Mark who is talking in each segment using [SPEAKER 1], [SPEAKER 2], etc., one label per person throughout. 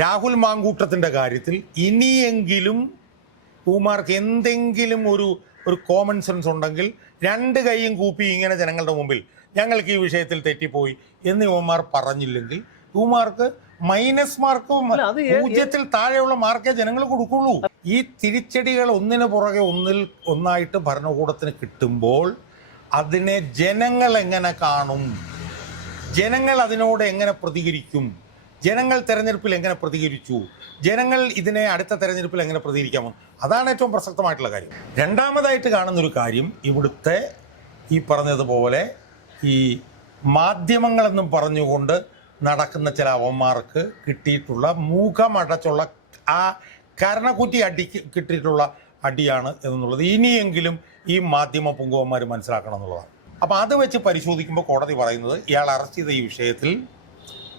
[SPEAKER 1] രാഹുൽ മാങ്കൂട്ടത്തിന്റെ കാര്യത്തിൽ ഇനിയെങ്കിലും പൂമാർക്ക് എന്തെങ്കിലും ഒരു ഒരു കോമൺ സെൻസ് ഉണ്ടെങ്കിൽ രണ്ട് കൈയും കൂപ്പി ഇങ്ങനെ ജനങ്ങളുടെ മുമ്പിൽ ഞങ്ങൾക്ക് ഈ വിഷയത്തിൽ തെറ്റിപ്പോയി എന്ന് യുവമാർ പറഞ്ഞില്ലെങ്കിൽ യുവമാർക്ക് മൈനസ് മാർക്ക് പൂജ്യത്തിൽ താഴെയുള്ള മാർക്കേ ജനങ്ങൾ കൊടുക്കുള്ളൂ. ഈ തിരിച്ചടികൾ ഒന്നിനു പുറകെ ഒന്നിൽ ഒന്നായിട്ട് ഭരണകൂടത്തിന് കിട്ടുമ്പോൾ അതിനെ ജനങ്ങൾ എങ്ങനെ കാണും? ജനങ്ങൾ അതിനോട് എങ്ങനെ പ്രതികരിക്കും? ജനങ്ങൾ തെരഞ്ഞെടുപ്പിൽ എങ്ങനെ പ്രതികരിച്ചു? ജനങ്ങൾ ഇതിനെ അടുത്ത തെരഞ്ഞെടുപ്പിൽ എങ്ങനെ പ്രതികരിക്കാമോ? അതാണ് ഏറ്റവും പ്രസക്തമായിട്ടുള്ള കാര്യം. രണ്ടാമതായിട്ട് കാണുന്നൊരു കാര്യം ഇവിടുത്തെ ഈ പറഞ്ഞതുപോലെ ഈ മാധ്യമങ്ങളെന്നും പറഞ്ഞുകൊണ്ട് നടക്കുന്ന ചില അവന്മാർക്ക് കിട്ടിയിട്ടുള്ള മുഖമടച്ചുള്ള ആ കരണക്കുറ്റി അടി കിട്ടിയിട്ടുള്ള അടിയാണ് എന്നുള്ളത്. ഇനിയെങ്കിലും ഈ മാധ്യമ പുങ്കുവന്മാർ മനസ്സിലാക്കണം എന്നുള്ളതാണ്. അപ്പോൾ അത് വെച്ച് പരിശോധിക്കുമ്പോൾ കോടതി പറയുന്നത് ഇയാൾ അറസ്റ്റ് ചെയ്ത ഈ വിഷയത്തിൽ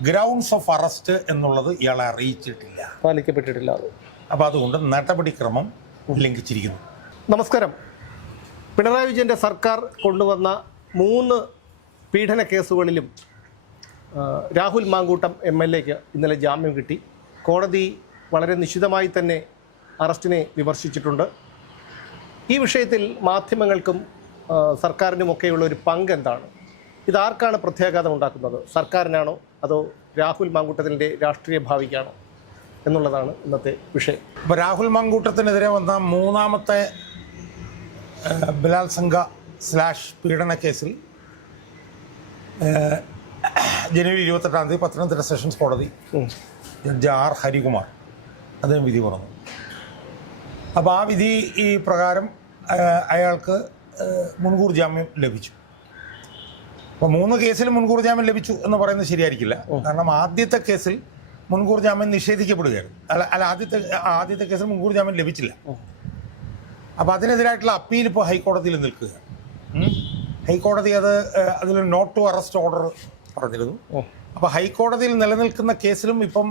[SPEAKER 1] ഗ്രൗണ്ട്സ് ഓഫ് അറസ്റ്റ് എന്നുള്ളത് ഇയാളെ അറിയിച്ചിട്ടില്ല.
[SPEAKER 2] പാലിക്കപ്പെട്ടിട്ടില്ല. അപ്പൊ
[SPEAKER 1] അപ്പോൾ അതുകൊണ്ട് നടപടിക്രമം ലംഘിച്ചിരിക്കുന്നു.
[SPEAKER 2] നമസ്കാരം. പിണറായി വിജയന്റെ സർക്കാർ കൊണ്ടുവന്ന മൂന്ന് പീഡന കേസുകളിലും രാഹുൽ മാങ്കൂട്ടം എം എൽ എക്ക് ഇന്നലെ ജാമ്യം കിട്ടി. കോടതി വളരെ നിശിതമായി തന്നെ അറസ്റ്റിനെ വിമർശിച്ചിട്ടുണ്ട്. ഈ വിഷയത്തിൽ മാധ്യമങ്ങൾക്കും സർക്കാരിനുമൊക്കെയുള്ള ഒരു പങ്ക് എന്താണ് ഇതാർക്കാണ് പ്രത്യാഘാതം ഉണ്ടാക്കുന്നത് സർക്കാരിനാണോ അതോ രാഹുൽ മാങ്കൂട്ടത്തിന്റെ രാഷ്ട്രീയ ഭാവിക്കാണോ എന്നുള്ളതാണ് ഇന്നത്തെ വിഷയം.
[SPEAKER 1] അപ്പോൾ രാഹുൽ മാങ്കൂട്ടത്തിനെതിരെ വന്ന മൂന്നാമത്തെ ബലാത്സംഗ സ്ലാഷ് പീഡന കേസിൽ ജനുവരി ഇരുപത്തെട്ടാം തീയതി പത്തനംതിട്ട സെഷൻസ് കോടതി. ജഡ്ജ് ആർ ഹരികുമാർ അദ്ദേഹം വിധി പറഞ്ഞു അപ്പോൾ ആ വിധി ഈ പ്രകാരം അയാൾക്ക് മുൻകൂർ ജാമ്യം ലഭിച്ചു. അപ്പോൾ മൂന്ന് കേസിൽ മുൻകൂർ ജാമ്യം ലഭിച്ചു എന്ന് പറയുന്നത് ശരിയായിരിക്കില്ല. കാരണം ആദ്യത്തെ കേസിൽ മുൻകൂർ ജാമ്യം നിഷേധിക്കപ്പെടുകയായിരുന്നു. അല്ല അല്ല ആദ്യത്തെ ആദ്യത്തെ കേസിൽ മുൻകൂർ ജാമ്യം ലഭിച്ചില്ല. അപ്പോൾ അതിനെതിരായിട്ടുള്ള അപ്പീൽ ഇപ്പോൾ ഹൈക്കോടതിയിൽ നിൽക്കുക. ഹൈക്കോടതി അത് അതിൽ നോട്ട് ടു അറസ്റ്റ് ഓർഡർ പറഞ്ഞിരുന്നു. അപ്പോൾ ഹൈക്കോടതിയിൽ നിലനിൽക്കുന്ന കേസിലും ഇപ്പം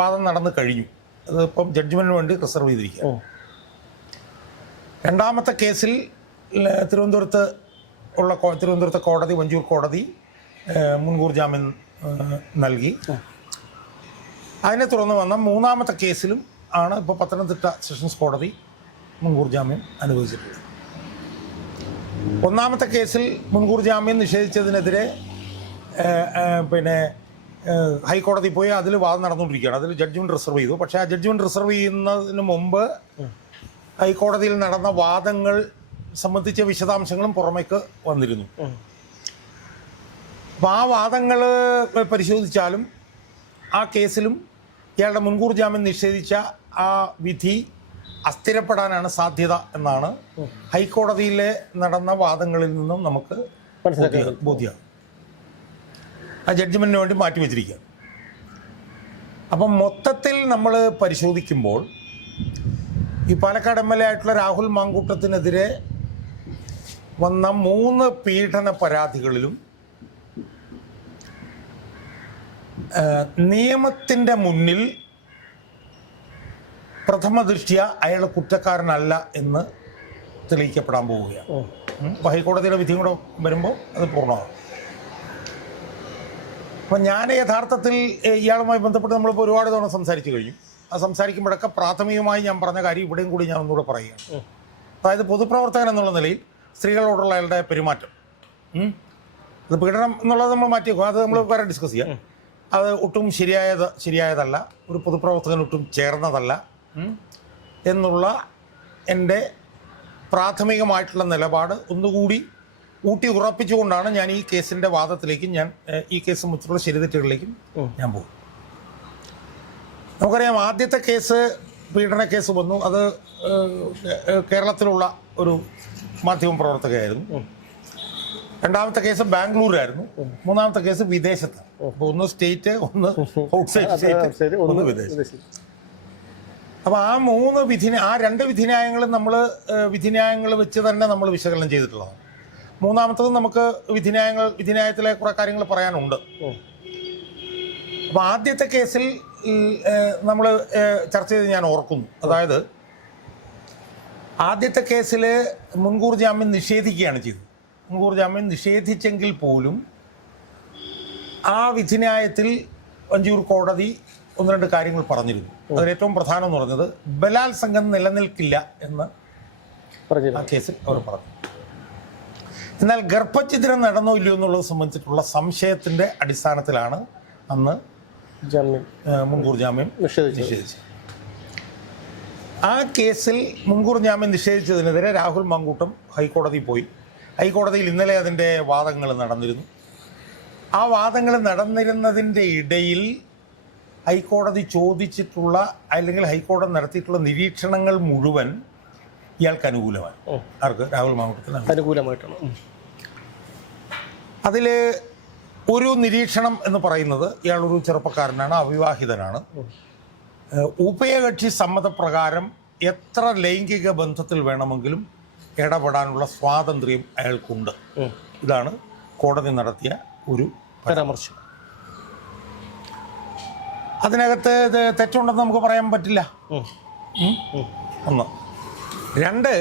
[SPEAKER 1] വാദം നടന്നു കഴിഞ്ഞു. അത് ഇപ്പം ജഡ്ജ്മെന്റിന് വേണ്ടി റിസർവ് ചെയ്തിരിക്കുക രണ്ടാമത്തെ കേസിൽ തിരുവനന്തപുരത്ത് ഉള്ള തിരുവനന്തപുരത്തെ കോടതി വഞ്ചൂർ കോടതി മുൻകൂർ ജാമ്യം നൽകി. അതിനെ തുടർന്ന് വന്ന മൂന്നാമത്തെ കേസിലും ആണ് ഇപ്പോൾ പത്തനംതിട്ട സെഷൻസ് കോടതി മുൻകൂർ ജാമ്യം അനുവദിച്ചിട്ടുള്ളത്. ഒന്നാമത്തെ കേസിൽ മുൻകൂർ ജാമ്യം നിഷേധിച്ചതിനെതിരെ പിന്നെ ഹൈക്കോടതി പോയി അതിൽ വാദം നടന്നുകൊണ്ടിരിക്കുകയാണ്. അതിൽ ജഡ്ജ്മെന്റ് റിസർവ് ചെയ്തു. പക്ഷേ ആ ജഡ്ജ്മെന്റ് റിസർവ് ചെയ്യുന്നതിന് മുമ്പ് ഹൈക്കോടതിയിൽ നടന്ന വാദങ്ങൾ സംബന്ധിച്ച വിശദാംശങ്ങളും പുറമേക്ക് വന്നിരുന്നു. അപ്പം ആ വാദങ്ങൾ പരിശോധിച്ചാലും ആ കേസിലും ഇയാളുടെ മുൻകൂർ ജാമ്യം നിഷേധിച്ച ആ വിധി അസ്ഥിരപ്പെടാനാണ് സാധ്യത എന്നാണ് ഹൈക്കോടതിയിലെ നടന്ന വാദങ്ങളിൽ നിന്നും നമുക്ക് ബോധ്യം ആ ജഡ്ജ്മെന്റിന് വേണ്ടി മാറ്റി വെച്ചിരിക്കുക അപ്പം മൊത്തത്തിൽ നമ്മൾ പരിശോധിക്കുമ്പോൾ ഈ പാലക്കാട് എം എൽ എ ആയിട്ടുള്ള രാഹുൽ മാങ്കൂട്ടത്തിനെതിരെ വന്ന മൂന്ന് പീഡന പരാതികളിലും നിയമത്തിന്റെ മുന്നിൽ പ്രഥമ ദൃഷ്ടിയ അയാൾ കുറ്റക്കാരനല്ല എന്ന് തെളിയിക്കപ്പെടാൻ പോവുകയാണ്. അപ്പോൾ ഹൈക്കോടതിയുടെ വിധിയും കൂടെ വരുമ്പോൾ അത് പൂർണമാകും. അപ്പം ഞാൻ യഥാർത്ഥത്തിൽ ഇയാളുമായി ബന്ധപ്പെട്ട് നമ്മളിപ്പോൾ ഒരുപാട് തവണ സംസാരിച്ചു കഴിഞ്ഞു. ആ സംസാരിക്കുമ്പോഴൊക്കെ പ്രാഥമികമായി ഞാൻ പറഞ്ഞ കാര്യം ഇവിടെയും കൂടി ഞാൻ ഒന്നുകൂടെ പറയുകയാണ്. അതായത് പൊതുപ്രവർത്തകൻ എന്നുള്ള നിലയിൽ സ്ത്രീകളോടുള്ള അയാളുടെ പെരുമാറ്റം. അത് പീഡനം എന്നുള്ളത് നമ്മൾ മാറ്റി വെക്കും അത് നമ്മൾ വേറെ ഡിസ്കസ് ചെയ്യാം. അത് ഒട്ടും ശരിയായത് ശരിയായതല്ല. ഒരു പൊതുപ്രവർത്തകൻ ഒട്ടും ചേർന്നതല്ല. എന്നുള്ള എന്റെ പ്രാഥമികമായിട്ടുള്ള നിലപാട് ഒന്നുകൂടി ഊട്ടി ഉറപ്പിച്ചുകൊണ്ടാണ് ഞാൻ ഈ കേസിന്റെ വാദത്തിലേക്കും ഞാൻ ഈ കേസ് സംബന്ധിച്ചുള്ള ശരിതെറ്റുകളിലേക്കും. ഞാൻ പോകും. നമുക്കറിയാം ആദ്യത്തെ കേസ് പീഡന കേസ് വന്നു. അത് കേരളത്തിലുള്ള ഒരു മാധ്യമ പ്രവർത്തകയായിരുന്നു. രണ്ടാമത്തെ കേസ് ബാംഗ്ലൂരായിരുന്നു. മൂന്നാമത്തെ കേസ് വിദേശത്ത്. ഒന്ന് സ്റ്റേറ്റ് ഒന്ന് ഔട്ട്സൈഡ് സ്റ്റേറ്റ്
[SPEAKER 2] ഒന്ന്
[SPEAKER 1] വിദേശം. അപ്പോൾ ആ മൂന്ന് വിധി ആ രണ്ട് വിധിന്യായങ്ങളും നമ്മൾ വിധിന്യായങ്ങൾ വെച്ച് തന്നെ നമ്മൾ വിശകലനം ചെയ്തിട്ടുള്ളതാണ്. മൂന്നാമത്തത് നമുക്ക് വിധിന്യായങ്ങൾ വിധിന്യായത്തിലെ കുറെ കാര്യങ്ങൾ പറയാനുണ്ട്.
[SPEAKER 2] അപ്പൊ
[SPEAKER 1] അപ്പോൾ ആദ്യത്തെ കേസിൽ നമ്മൾ ചർച്ച ചെയ്ത് ഞാൻ ഓർക്കുന്നു. അതായത് ആദ്യത്തെ കേസിൽ മുൻകൂർ ജാമ്യം നിഷേധിക്കുകയാണ് ചെയ്തത്. മുൻകൂർ ജാമ്യം നിഷേധിച്ചെങ്കിൽ പോലും ആ വിധിന്യായത്തിൽ വഞ്ചൂർ കോടതി ഒന്ന് രണ്ട് കാര്യങ്ങൾ പറഞ്ഞിരുന്നു. അതിൽ ഏറ്റവും പ്രധാനം എന്ന് പറഞ്ഞത് ബലാത്സംഗം നിലനിൽക്കില്ല എന്ന് ആ കേസിൽ അവർ പറഞ്ഞു. എന്നാൽ ഗർഭഛിദ്രം നടന്നോ ഇല്ലയോ എന്നുള്ളത് സംബന്ധിച്ചിട്ടുള്ള സംശയത്തിന്റെ അടിസ്ഥാനത്തിലാണ് അന്ന് മുൻകൂർ ജാമ്യം
[SPEAKER 2] നിഷേധിച്ചു
[SPEAKER 1] നിഷേധിച്ചത്. ആ കേസിൽ മുൻകൂർ ജാമ്യം നിഷേധിച്ചതിനെതിരെ രാഹുൽ മങ്കൂട്ടം ഹൈക്കോടതിയിൽ പോയി. ഹൈക്കോടതിയിൽ ഇന്നലെ അതിന്റെ വാദങ്ങൾ നടന്നിരുന്നു. ആ വാദങ്ങൾ നടന്നിരുന്നതിന്റെ ഇടയിൽ ഹൈക്കോടതി ചോദിച്ചിട്ടുള്ള അല്ലെങ്കിൽ ഹൈക്കോടതി നടത്തിയിട്ടുള്ള നിരീക്ഷണങ്ങൾ മുഴുവൻ ഇയാൾക്ക്
[SPEAKER 2] അനുകൂലമാണ്.
[SPEAKER 1] ആർക്ക്? രാഹുൽ മാങ്കൂട്ടത്തിന്
[SPEAKER 2] അനുകൂലമായിട്ടാണ്.
[SPEAKER 1] അതിൽ ഒരു നിരീക്ഷണം എന്ന് പറയുന്നത് ഇയാളൊരു ചെറുപ്പക്കാരനാണ് അവിവാഹിതനാണ്. ഉഭയകക്ഷി സമ്മതപ്രകാരം എത്ര ലൈംഗിക ബന്ധത്തിൽ വേണമെങ്കിലും ഇടപെടാനുള്ള സ്വാതന്ത്ര്യം അയാൾക്കുണ്ട്. ഇതാണ് കോടതി നടത്തിയ ഒരു
[SPEAKER 2] പരാമർശം.
[SPEAKER 1] അതിനകത്ത് തെറ്റുണ്ടെന്ന് നമുക്ക് പറയാൻ പറ്റില്ല. ഒന്ന്. രണ്ട്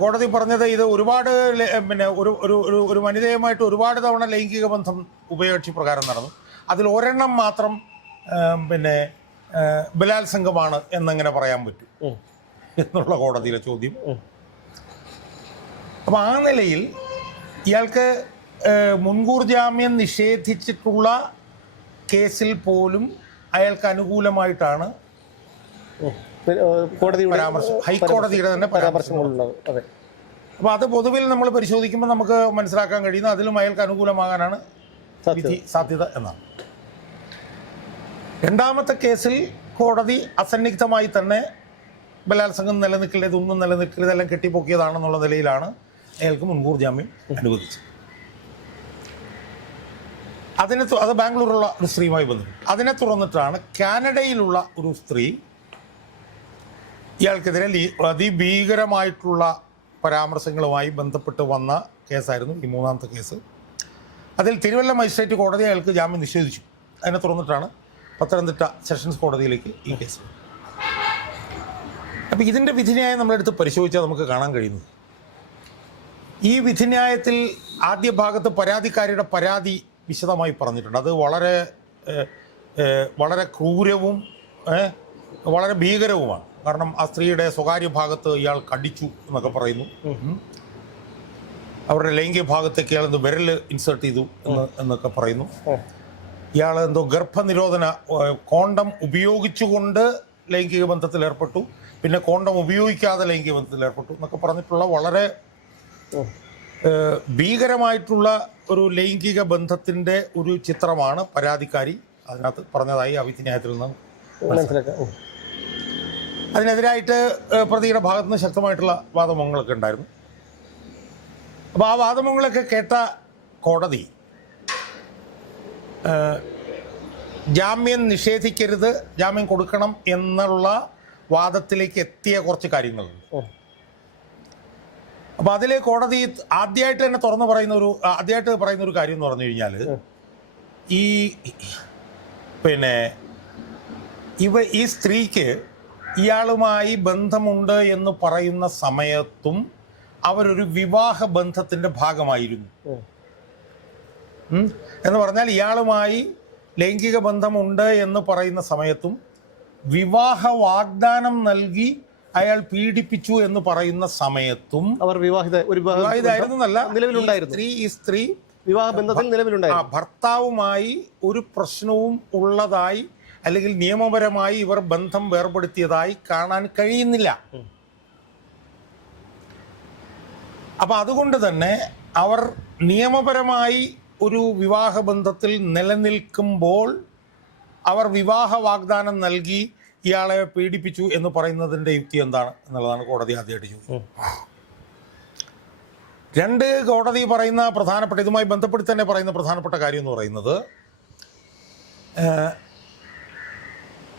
[SPEAKER 1] കോടതി പറഞ്ഞത് ഇത് ഒരുപാട് പിന്നെ ഒരു ഒരു ഒരു വനിതയുമായിട്ട് ഒരുപാട് തവണ ലൈംഗിക ബന്ധം ഉപയോഗിച്ച് പ്രകാരം നടന്നു. അതിൽ ഒരെണ്ണം മാത്രം പിന്നെ ബലാത്സംഗമാണ് എന്നങ്ങനെ പറയാൻ പറ്റും. എന്നുള്ള കോടതിയിലെ ചോദ്യം. അപ്പം ആ നിലയിൽ ഇയാൾക്ക് മുൻകൂർ ജാമ്യം നിഷേധിച്ചിട്ടുള്ള കേസിൽ പോലും അയാൾക്ക് അനുകൂലമായിട്ടാണ് ഹൈക്കോടതിയുടെ തന്നെ പരാമർശം.
[SPEAKER 2] പരാമർശങ്ങളുള്ളത്. അതെ.
[SPEAKER 1] അപ്പോൾ അത് പൊതുവിൽ നമ്മൾ പരിശോധിക്കുമ്പോൾ നമുക്ക് മനസ്സിലാക്കാൻ കഴിയുന്ന അതിലും അയാൾക്ക് അനുകൂലമാകാനാണ് സാധ്യത എന്നാണ്. രണ്ടാമത്തെ കേസിൽ കോടതി അസന്നിഗ്ധമായി തന്നെ ബലാത്സംഗം നിലനിൽക്കില്ല ഇതൊന്നും നിലനിൽക്കില്ല ഇതെല്ലാം കെട്ടിപ്പൊക്കിയതാണെന്നുള്ള നിലയിലാണ് അയാൾക്ക് മുൻകൂർ ജാമ്യം അനുവദിച്ചത്. അതിനെ അത് ബാംഗ്ലൂരുള്ള ഒരു സ്ത്രീയുമായി ബന്ധപ്പെട്ടു. അതിനെ തുറന്നിട്ടാണ് കാനഡയിലുള്ള ഒരു സ്ത്രീ ഇയാൾക്കെതിരെ അതിഭീകരമായിട്ടുള്ള പരാമർശങ്ങളുമായി ബന്ധപ്പെട്ട് വന്ന കേസായിരുന്നു ഈ മൂന്നാമത്തെ കേസ്. അതിൽ തിരുവല്ല മജിസ്ട്രേറ്റ് കോടതി അയാൾക്ക് ജാമ്യം നിഷേധിച്ചു. അതിനെ തുറന്നിട്ടാണ് പത്തനംതിട്ട സെഷൻസ് കോടതിയിലേക്ക് ഈ കേസ് അപ്പോൾ ഇതിന്റെ വിധിന്യായം നമ്മളെടുത്ത് പരിശോധിച്ചാൽ നമുക്ക് കാണാൻ കഴിയുന്നത്. ഈ വിധിന്യായത്തിൽ ആദ്യ ഭാഗത്ത് പരാതിക്കാരിയുടെ പരാതി വിശദമായി പറഞ്ഞിട്ടുണ്ട്. അത് വളരെ വളരെ ക്രൂരവും വളരെ ഭീകരവുമാണ്. കാരണം ആ സ്ത്രീയുടെ സ്വകാര്യ ഭാഗത്ത് ഇയാൾ കടിച്ചു എന്നൊക്കെ പറയുന്നു. അവരുടെ ലൈംഗിക ഭാഗത്തേക്ക് ഇയാൾ വിരൽ വിരൽ ഇൻസേർട്ട് ചെയ്തു എന്ന് എന്നൊക്കെ പറയുന്നു. ഇയാൾ എന്തോ ഗർഭനിരോധന കോണ്ടം ഉപയോഗിച്ചുകൊണ്ട് ലൈംഗിക ബന്ധത്തിൽ ഏർപ്പെട്ടു. പിന്നെ കോണ്ടം ഉപയോഗിക്കാതെ ലൈംഗിക ബന്ധത്തിൽ ഏർപ്പെട്ടു എന്നൊക്കെ പറഞ്ഞിട്ടുള്ള വളരെ ഭീകരമായിട്ടുള്ള ഒരു ലൈംഗിക ബന്ധത്തിന്റെ ഒരു ചിത്രമാണ് പരാതിക്കാരി. അതിനകത്ത് പറഞ്ഞതായി അവിധിന്യായത്തിൽ നിന്ന്
[SPEAKER 2] മനസ്സിലാക്കാം.
[SPEAKER 1] അതിനെതിരായിട്ട് പ്രതിയുടെ ഭാഗത്തുനിന്ന് ശക്തമായിട്ടുള്ള വാദമുഖങ്ങളൊക്കെ ഉണ്ടായിരുന്നു. അപ്പോൾ ആ വാദമുഖങ്ങളൊക്കെ കേട്ട കോടതി ജാമ്യം നിഷേധിക്കരുത് ജാമ്യം കൊടുക്കണം എന്നുള്ള വാദത്തിലേക്ക് എത്തിയ കുറച്ച് കാര്യങ്ങളുണ്ട്. അപ്പോൾ അതിൽ കോടതി ആദ്യമായിട്ട് തന്നെ തുറന്നു പറയുന്ന ഒരു ആദ്യമായിട്ട് പറയുന്ന ഒരു കാര്യം എന്ന് പറഞ്ഞു കഴിഞ്ഞാൽ ഈ പിന്നെ ഇവ ഈ സ്ത്രീക്ക് ഇയാളുമായി ബന്ധമുണ്ട് എന്ന് പറയുന്ന സമയത്തും അവരൊരു വിവാഹ ബന്ധത്തിന്റെ ഭാഗമായിരുന്നു. എന്ന് പറഞ്ഞാൽ ഇയാളുമായി ലൈംഗിക ബന്ധമുണ്ട് എന്ന് പറയുന്ന സമയത്തും വിവാഹ വാഗ്ദാനം നൽകി അയാൾ പീഡിപ്പിച്ചു എന്ന് പറയുന്ന സമയത്തും
[SPEAKER 2] അവർ വിവാഹിത ഒരു നിലവിലുണ്ടായിരുന്നു.
[SPEAKER 1] സ്ത്രീ ഈ സ്ത്രീ
[SPEAKER 2] വിവാഹ ബന്ധത്തിൽ നിലവിലുണ്ടായിരുന്നു.
[SPEAKER 1] ഭർത്താവുമായി ഒരു പ്രശ്നവും ഉള്ളതായി അല്ലെങ്കിൽ നിയമപരമായി ഇവർ ബന്ധം വേർപെടുത്തിയതായി കാണാൻ കഴിയുന്നില്ല. അപ്പൊ അതുകൊണ്ട് തന്നെ അവർ നിയമപരമായി ഒരു വിവാഹബന്ധത്തിൽ നിലനിൽക്കുമ്പോൾ അവർ വിവാഹ വാഗ്ദാനം നൽകി ഇയാളെ പീഡിപ്പിച്ചു എന്ന് പറയുന്നതിന്റെ യുക്തി എന്താണ് എന്നുള്ളതാണ് കോടതി ആദ്യമായിട്ട് ചോദിച്ചത്. രണ്ട് കോടതി പറയുന്ന പ്രധാനപ്പെട്ട ഇതുമായി ബന്ധപ്പെടുത്തി തന്നെ പറയുന്ന പ്രധാനപ്പെട്ട കാര്യം എന്ന് പറയുന്നത്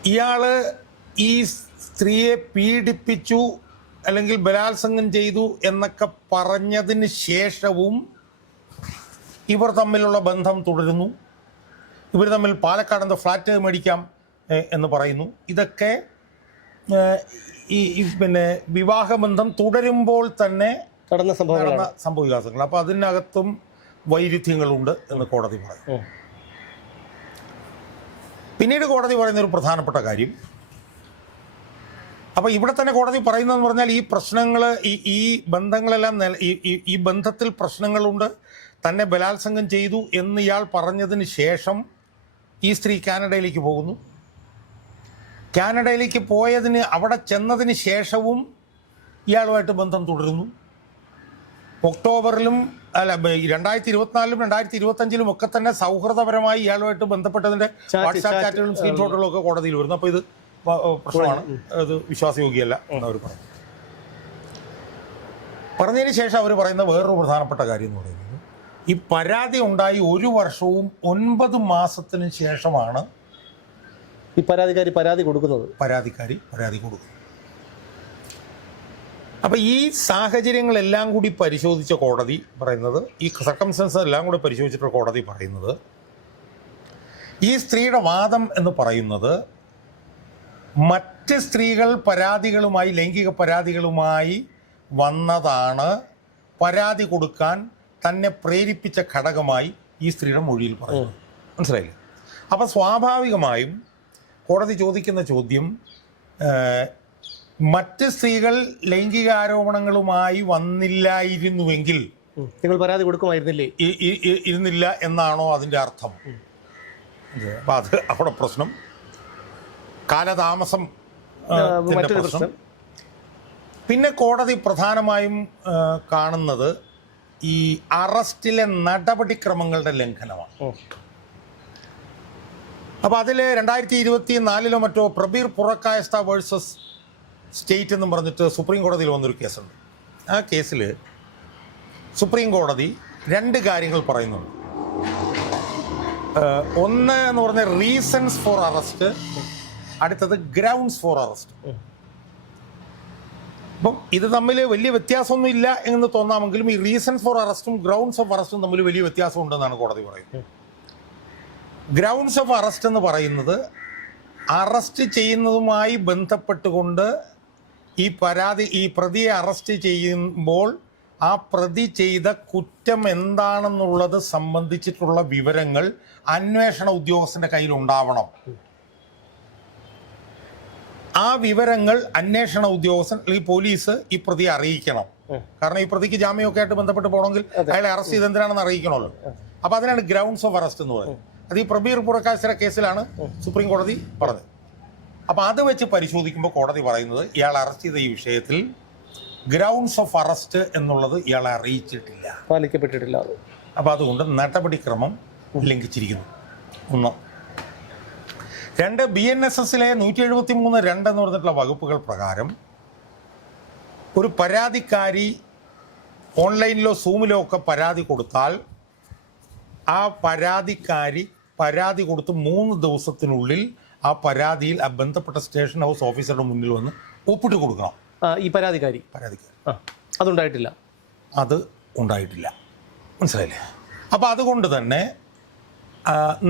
[SPEAKER 1] ഇയാൾ ഈ സ്ത്രീയെ പീഡിപ്പിച്ചു അല്ലെങ്കിൽ ബലാത്സംഗം ചെയ്തു എന്നൊക്കെ പറഞ്ഞതിന് ശേഷവും ഇവർ തമ്മിലുള്ള ബന്ധം തുടരുന്നു. ഇവർ തമ്മിൽ പാലക്കാട് എന്തോ ഫ്ലാറ്റ് മേടിക്കാം എന്ന് പറയുന്നു. ഇതൊക്കെ ഈ പിന്നെ വിവാഹബന്ധം തുടരുമ്പോൾ തന്നെ
[SPEAKER 2] നടന്ന
[SPEAKER 1] നടന്ന സംഭവവികാസങ്ങൾ അപ്പോൾ അതിനകത്തും വൈരുദ്ധ്യങ്ങളുണ്ട് എന്ന് കോടതി പറയും പിന്നീട് കോടതി പറയുന്ന ഒരു പ്രധാനപ്പെട്ട കാര്യം. അപ്പോൾ ഇവിടെ തന്നെ കോടതി പറയുന്നതെന്ന് പറഞ്ഞാൽ ഈ പ്രശ്നങ്ങൾ ഈ ഈ ബന്ധങ്ങളെല്ലാം ഈ ബന്ധത്തിൽ പ്രശ്നങ്ങളുണ്ട്. തന്നെ ബലാത്സംഗം ചെയ്തു എന്ന് ഇയാൾ പറഞ്ഞതിന് ശേഷം ഈ സ്ത്രീ കാനഡയിലേക്ക് പോകുന്നു. കാനഡയിലേക്ക് പോയതിന് അവിടെ ചെന്നതിന് ശേഷവും ഇയാളുമായിട്ട് ബന്ധം തുടരുന്നു. ഒക്ടോബറിലും അല്ല രണ്ടായിരത്തി ഇരുപത്തിനാലിലും രണ്ടായിരത്തി ഇരുപത്തഞ്ചിലും ഒക്കെ തന്നെ സൗഹൃദപരമായി ഇയാളുമായിട്ട് ബന്ധപ്പെട്ടതിന്റെ വാട്സാപ്പ്
[SPEAKER 2] ചാറ്റ്,
[SPEAKER 1] ചാറ്റുകളും സ്ക്രീൻഷോട്ടുകളും ഒക്കെ കോടതിയിൽ വരുന്നു. അപ്പോൾ ഇത് പ്രശ്നമാണ്. അത് വിശ്വാസയോഗ്യമല്ല എന്ന് അവർ പറഞ്ഞു. പറഞ്ഞതിന് ശേഷം അവർ പറയുന്ന വേറൊരു പ്രധാനപ്പെട്ട കാര്യം എന്ന് പറയുന്നത് ഈ പരാതി ഉണ്ടായി ഒരു വർഷവും ഒൻപത് മാസത്തിന് ശേഷമാണ്
[SPEAKER 2] ഈ പരാതിക്കാരി പരാതി കൊടുക്കുന്നത്.
[SPEAKER 1] പരാതിക്കാരി പരാതി കൊടുക്കുന്നു അപ്പോൾ ഈ സാഹചര്യങ്ങളെല്ലാം കൂടി പരിശോധിച്ച കോടതി പറയുന്നത് ഈ സർക്കംസ്റ്റൻസ് എല്ലാം കൂടി പരിശോധിച്ചിട്ട് കോടതി പറയുന്നത് ഈ സ്ത്രീയുടെ വാദം എന്ന് പറയുന്നത് മറ്റ് സ്ത്രീകൾ പരാതികളുമായി ലൈംഗിക പരാതികളുമായി വന്നതാണ് പരാതി കൊടുക്കാൻ തന്നെ പ്രേരിപ്പിച്ച ഘടകമായി ഈ സ്ത്രീയുടെ മൊഴിയിൽ പറയുന്നു. മനസ്സിലായില്ലേ? അപ്പം സ്വാഭാവികമായും കോടതി ചോദിക്കുന്ന ചോദ്യം മറ്റ് സ്ത്രീകൾ ലൈംഗിക ആരോപണങ്ങളുമായി വന്നില്ലായിരുന്നുവെങ്കിൽ
[SPEAKER 2] നിങ്ങൾ പരാതി കൊടുക്കുമായിരുന്നില്ലേ?
[SPEAKER 1] ഇരുന്നില്ല എന്നാണോ അതിന്റെ അർത്ഥം? അപ്പം അത് അവിടെ പ്രശ്നം. കാലതാമസം പ്രശ്നം. പിന്നെ കോടതി പ്രധാനമായും കാണുന്നത് ഈ അറസ്റ്റിലെ നടപടിക്രമങ്ങളുടെ ലംഘനമാണ്.
[SPEAKER 2] അപ്പൊ
[SPEAKER 1] അപ്പോൾ അതിൽ രണ്ടായിരത്തി ഇരുപത്തി നാലിലോ മറ്റോ പ്രബീർ പുറക്കായസ്ത വേഴ്സസ് സ്റ്റേറ്റ് എന്നും പറഞ്ഞിട്ട് സുപ്രീം കോടതിയിൽ വന്നൊരു കേസുണ്ട്. ആ കേസിൽ സുപ്രീം കോടതി രണ്ട് കാര്യങ്ങൾ പറയുന്നുണ്ട്. ഒന്ന് എന്ന് പറഞ്ഞ റീസൺസ് ഫോർ അറസ്റ്റ് അടുത്തത് ഗ്രൗണ്ട്സ് ഫോർ അറസ്റ്റ് അപ്പം ഇത് തമ്മിൽ വലിയ വ്യത്യാസമൊന്നും ഇല്ല എന്ന് തോന്നാമെങ്കിലും ഈ റീസൺ ഫോർ അറസ്റ്റും ഗ്രൗണ്ട്സ് ഓഫ് അറസ്റ്റും തമ്മിൽ വലിയ വ്യത്യാസം ഉണ്ടെന്നാണ് കോടതി പറയുന്നത്. ഗ്രൗണ്ട്സ് ഓഫ് അറസ്റ്റ് എന്ന് പറയുന്നത് അറസ്റ്റ് ചെയ്യുന്നതുമായി ബന്ധപ്പെട്ടുകൊണ്ട് ഈ പരാതി ഈ പ്രതിയെ അറസ്റ്റ് ചെയ്യുമ്പോൾ ആ പ്രതി ചെയ്ത കുറ്റം എന്താണെന്നുള്ളത് സംബന്ധിച്ചിട്ടുള്ള വിവരങ്ങൾ അന്വേഷണ ഉദ്യോഗസ്ഥന്റെ കയ്യിൽ ഉണ്ടാവണം ആ വിവരങ്ങൾ അന്വേഷണ ഉദ്യോഗസ്ഥൻ അല്ലെങ്കിൽ പോലീസ് ഈ പ്രതിയെ അറിയിക്കണം. കാരണം ഈ പ്രതിക്ക് ജാമ്യമൊക്കെ ആയിട്ട് ബന്ധപ്പെട്ട് പോകണമെങ്കിൽ അയാളെ അറസ്റ്റ് ചെയ്ത് എന്തിനാണെന്ന് അറിയിക്കണമല്ലോ. അപ്പൊ അതിനാണ് ഗ്രൗണ്ട്സ് ഓഫ് അറസ്റ്റ് എന്ന് പറയുന്നത്. അത് ഈ പ്രബീർ പുറക്കാശ്ര കേസിലാണ് സുപ്രീം കോടതി പറഞ്ഞത്. അപ്പൊ അത് വെച്ച് പരിശോധിക്കുമ്പോൾ കോടതി പറയുന്നത് ഇയാൾ അറസ്റ്റ് ചെയ്ത ഈ വിഷയത്തിൽ ഗ്രൗണ്ട്സ് ഓഫ് അറസ്റ്റ് എന്നുള്ളത് ഇയാളെ അറിയിച്ചിട്ടില്ല.
[SPEAKER 2] പാലിക്കപ്പെട്ടിട്ടില്ല
[SPEAKER 1] അപ്പൊ അതുകൊണ്ട് നടപടിക്രമം ലംഘിച്ചിരിക്കുന്നു. ഒന്ന്. രണ്ട് ബി എൻ എസ് എസിലെ നൂറ്റി എഴുപത്തി മൂന്ന് രണ്ട് എന്ന് പറഞ്ഞിട്ടുള്ള വകുപ്പുകൾ പ്രകാരം ഒരു പരാതിക്കാരി ഓൺലൈനിലോ സൂമിലോ ഒക്കെ പരാതി കൊടുത്താൽ ആ പരാതിക്കാരി പരാതി കൊടുത്ത് മൂന്ന് ദിവസത്തിനുള്ളിൽ ആ പരാതിയിൽ ആ ബന്ധപ്പെട്ട സ്റ്റേഷൻ ഹൗസ് ഓഫീസറുടെ മുന്നിൽ വന്ന് ഒപ്പിട്ട് കൊടുക്കണം.
[SPEAKER 2] ഈ പരാതിക്കാരി?
[SPEAKER 1] പരാതിക്കാരി.
[SPEAKER 2] അത് അതുണ്ടായിട്ടില്ല.
[SPEAKER 1] അത് ഉണ്ടായിട്ടില്ല. മനസ്സിലായില്ലേ? അപ്പോൾ അതുകൊണ്ട് തന്നെ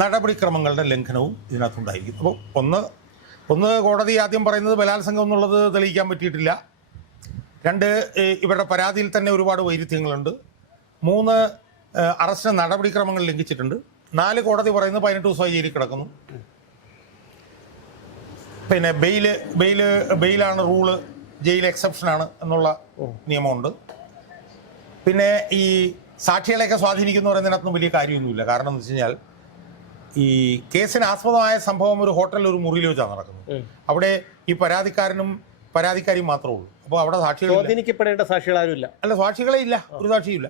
[SPEAKER 1] നടപടിക്രമങ്ങളുടെ ലംഘനവും ഇതിനകത്തുണ്ടായിരിക്കും. അപ്പോൾ ഒന്ന് ഒന്ന് കോടതി ആദ്യം പറയുന്നത് ബലാത്സംഗം എന്നുള്ളത് തെളിയിക്കാൻ പറ്റിയിട്ടില്ല. രണ്ട് ഇവരുടെ പരാതിയിൽ തന്നെ ഒരുപാട് വൈരുദ്ധ്യങ്ങളുണ്ട്. മൂന്ന് അറസ്റ്റ് നടപടിക്രമങ്ങൾ ലംഘിച്ചിട്ടുണ്ട്. നാല് കോടതി പറയുന്നത് പതിനെട്ട് ദിവസമായി ജയിലിൽ കിടക്കുന്നു. പിന്നെ ബെയിൽ ബെയിൽ ബെയിലാണ് റൂൾ ജയിൽ എക്സെപ്ഷനാണ് എന്നുള്ള നിയമമുണ്ട്. പിന്നെ ഈ സാക്ഷികളെയൊക്കെ സ്വാധീനിക്കുന്നു പറയുന്നതിനകത്തൊന്നും വലിയ കാര്യമൊന്നുമില്ല. കാരണം എന്ന് വെച്ച് കഴിഞ്ഞാൽ ഈ കേസിന് ആസ്പദമായ സംഭവം ഒരു ഹോട്ടലിൽ ഒരു മുറിയിൽ വെച്ചാണ് നടക്കുന്നത്. അവിടെ ഈ പരാതിക്കാരനും പരാതിക്കാരിയും മാത്രമേ ഉള്ളൂ. അപ്പോൾ അവിടെ സാക്ഷികളില്ല.
[SPEAKER 2] സ്വാധീനിക്കപ്പെടേണ്ട സാക്ഷികൾ ആരുമില്ല
[SPEAKER 1] അല്ല സാക്ഷികളെ ഇല്ല. ഒരു സാക്ഷിയില്ല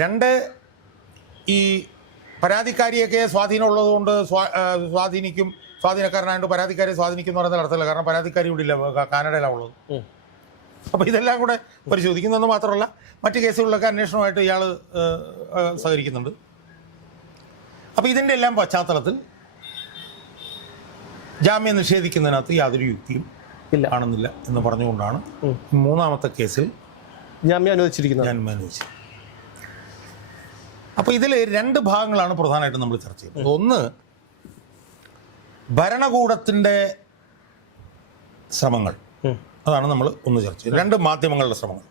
[SPEAKER 1] രണ്ട് ഈ പരാതിക്കാരിയൊക്കെ സ്വാധീനമുള്ളത് കൊണ്ട് സ്വാധീനിക്കും. സ്വാധീനക്കാരനായിട്ട് പരാതിക്കാരെ സ്വാധീനിക്കും എന്ന് പറയുന്ന നടത്തില്ല. കാരണം പരാതിക്കാരി ഇവിടെ ഇല്ല കാനഡയിലാണ് ഉള്ളത് അപ്പോൾ ഇതെല്ലാം കൂടെ പരിശോധിക്കുന്നതെന്ന് മാത്രമല്ല മറ്റു കേസുകളിലൊക്കെ അന്വേഷണമായിട്ട് ഇയാൾ സഹകരിക്കുന്നുണ്ട്. അപ്പോൾ ഇതിന്റെ എല്ലാം പശ്ചാത്തലത്തിൽ ജാമ്യം നിഷേധിക്കുന്നതിനകത്ത് യാതൊരു യുക്തിയും
[SPEAKER 2] ഇല്ല.
[SPEAKER 1] കാണുന്നില്ല എന്ന് പറഞ്ഞുകൊണ്ടാണ്. മൂന്നാമത്തെ കേസിൽ
[SPEAKER 2] ജാമ്യം അനുവദിച്ചിരിക്കുന്നത്.
[SPEAKER 1] ഞാൻ അനുവദിച്ചത്. അപ്പോൾ ഇതിൽ രണ്ട് ഭാഗങ്ങളാണ് പ്രധാനമായിട്ടും നമ്മൾ ചർച്ച ചെയ്യുന്നത്. ഒന്ന് ഭരണകൂടത്തിന്റെ ശ്രമങ്ങൾ. അതാണ് നമ്മൾ ഒന്ന് ചർച്ച ചെയ്യുന്നത്. രണ്ട് മാധ്യമങ്ങളുടെ ശ്രമങ്ങൾ.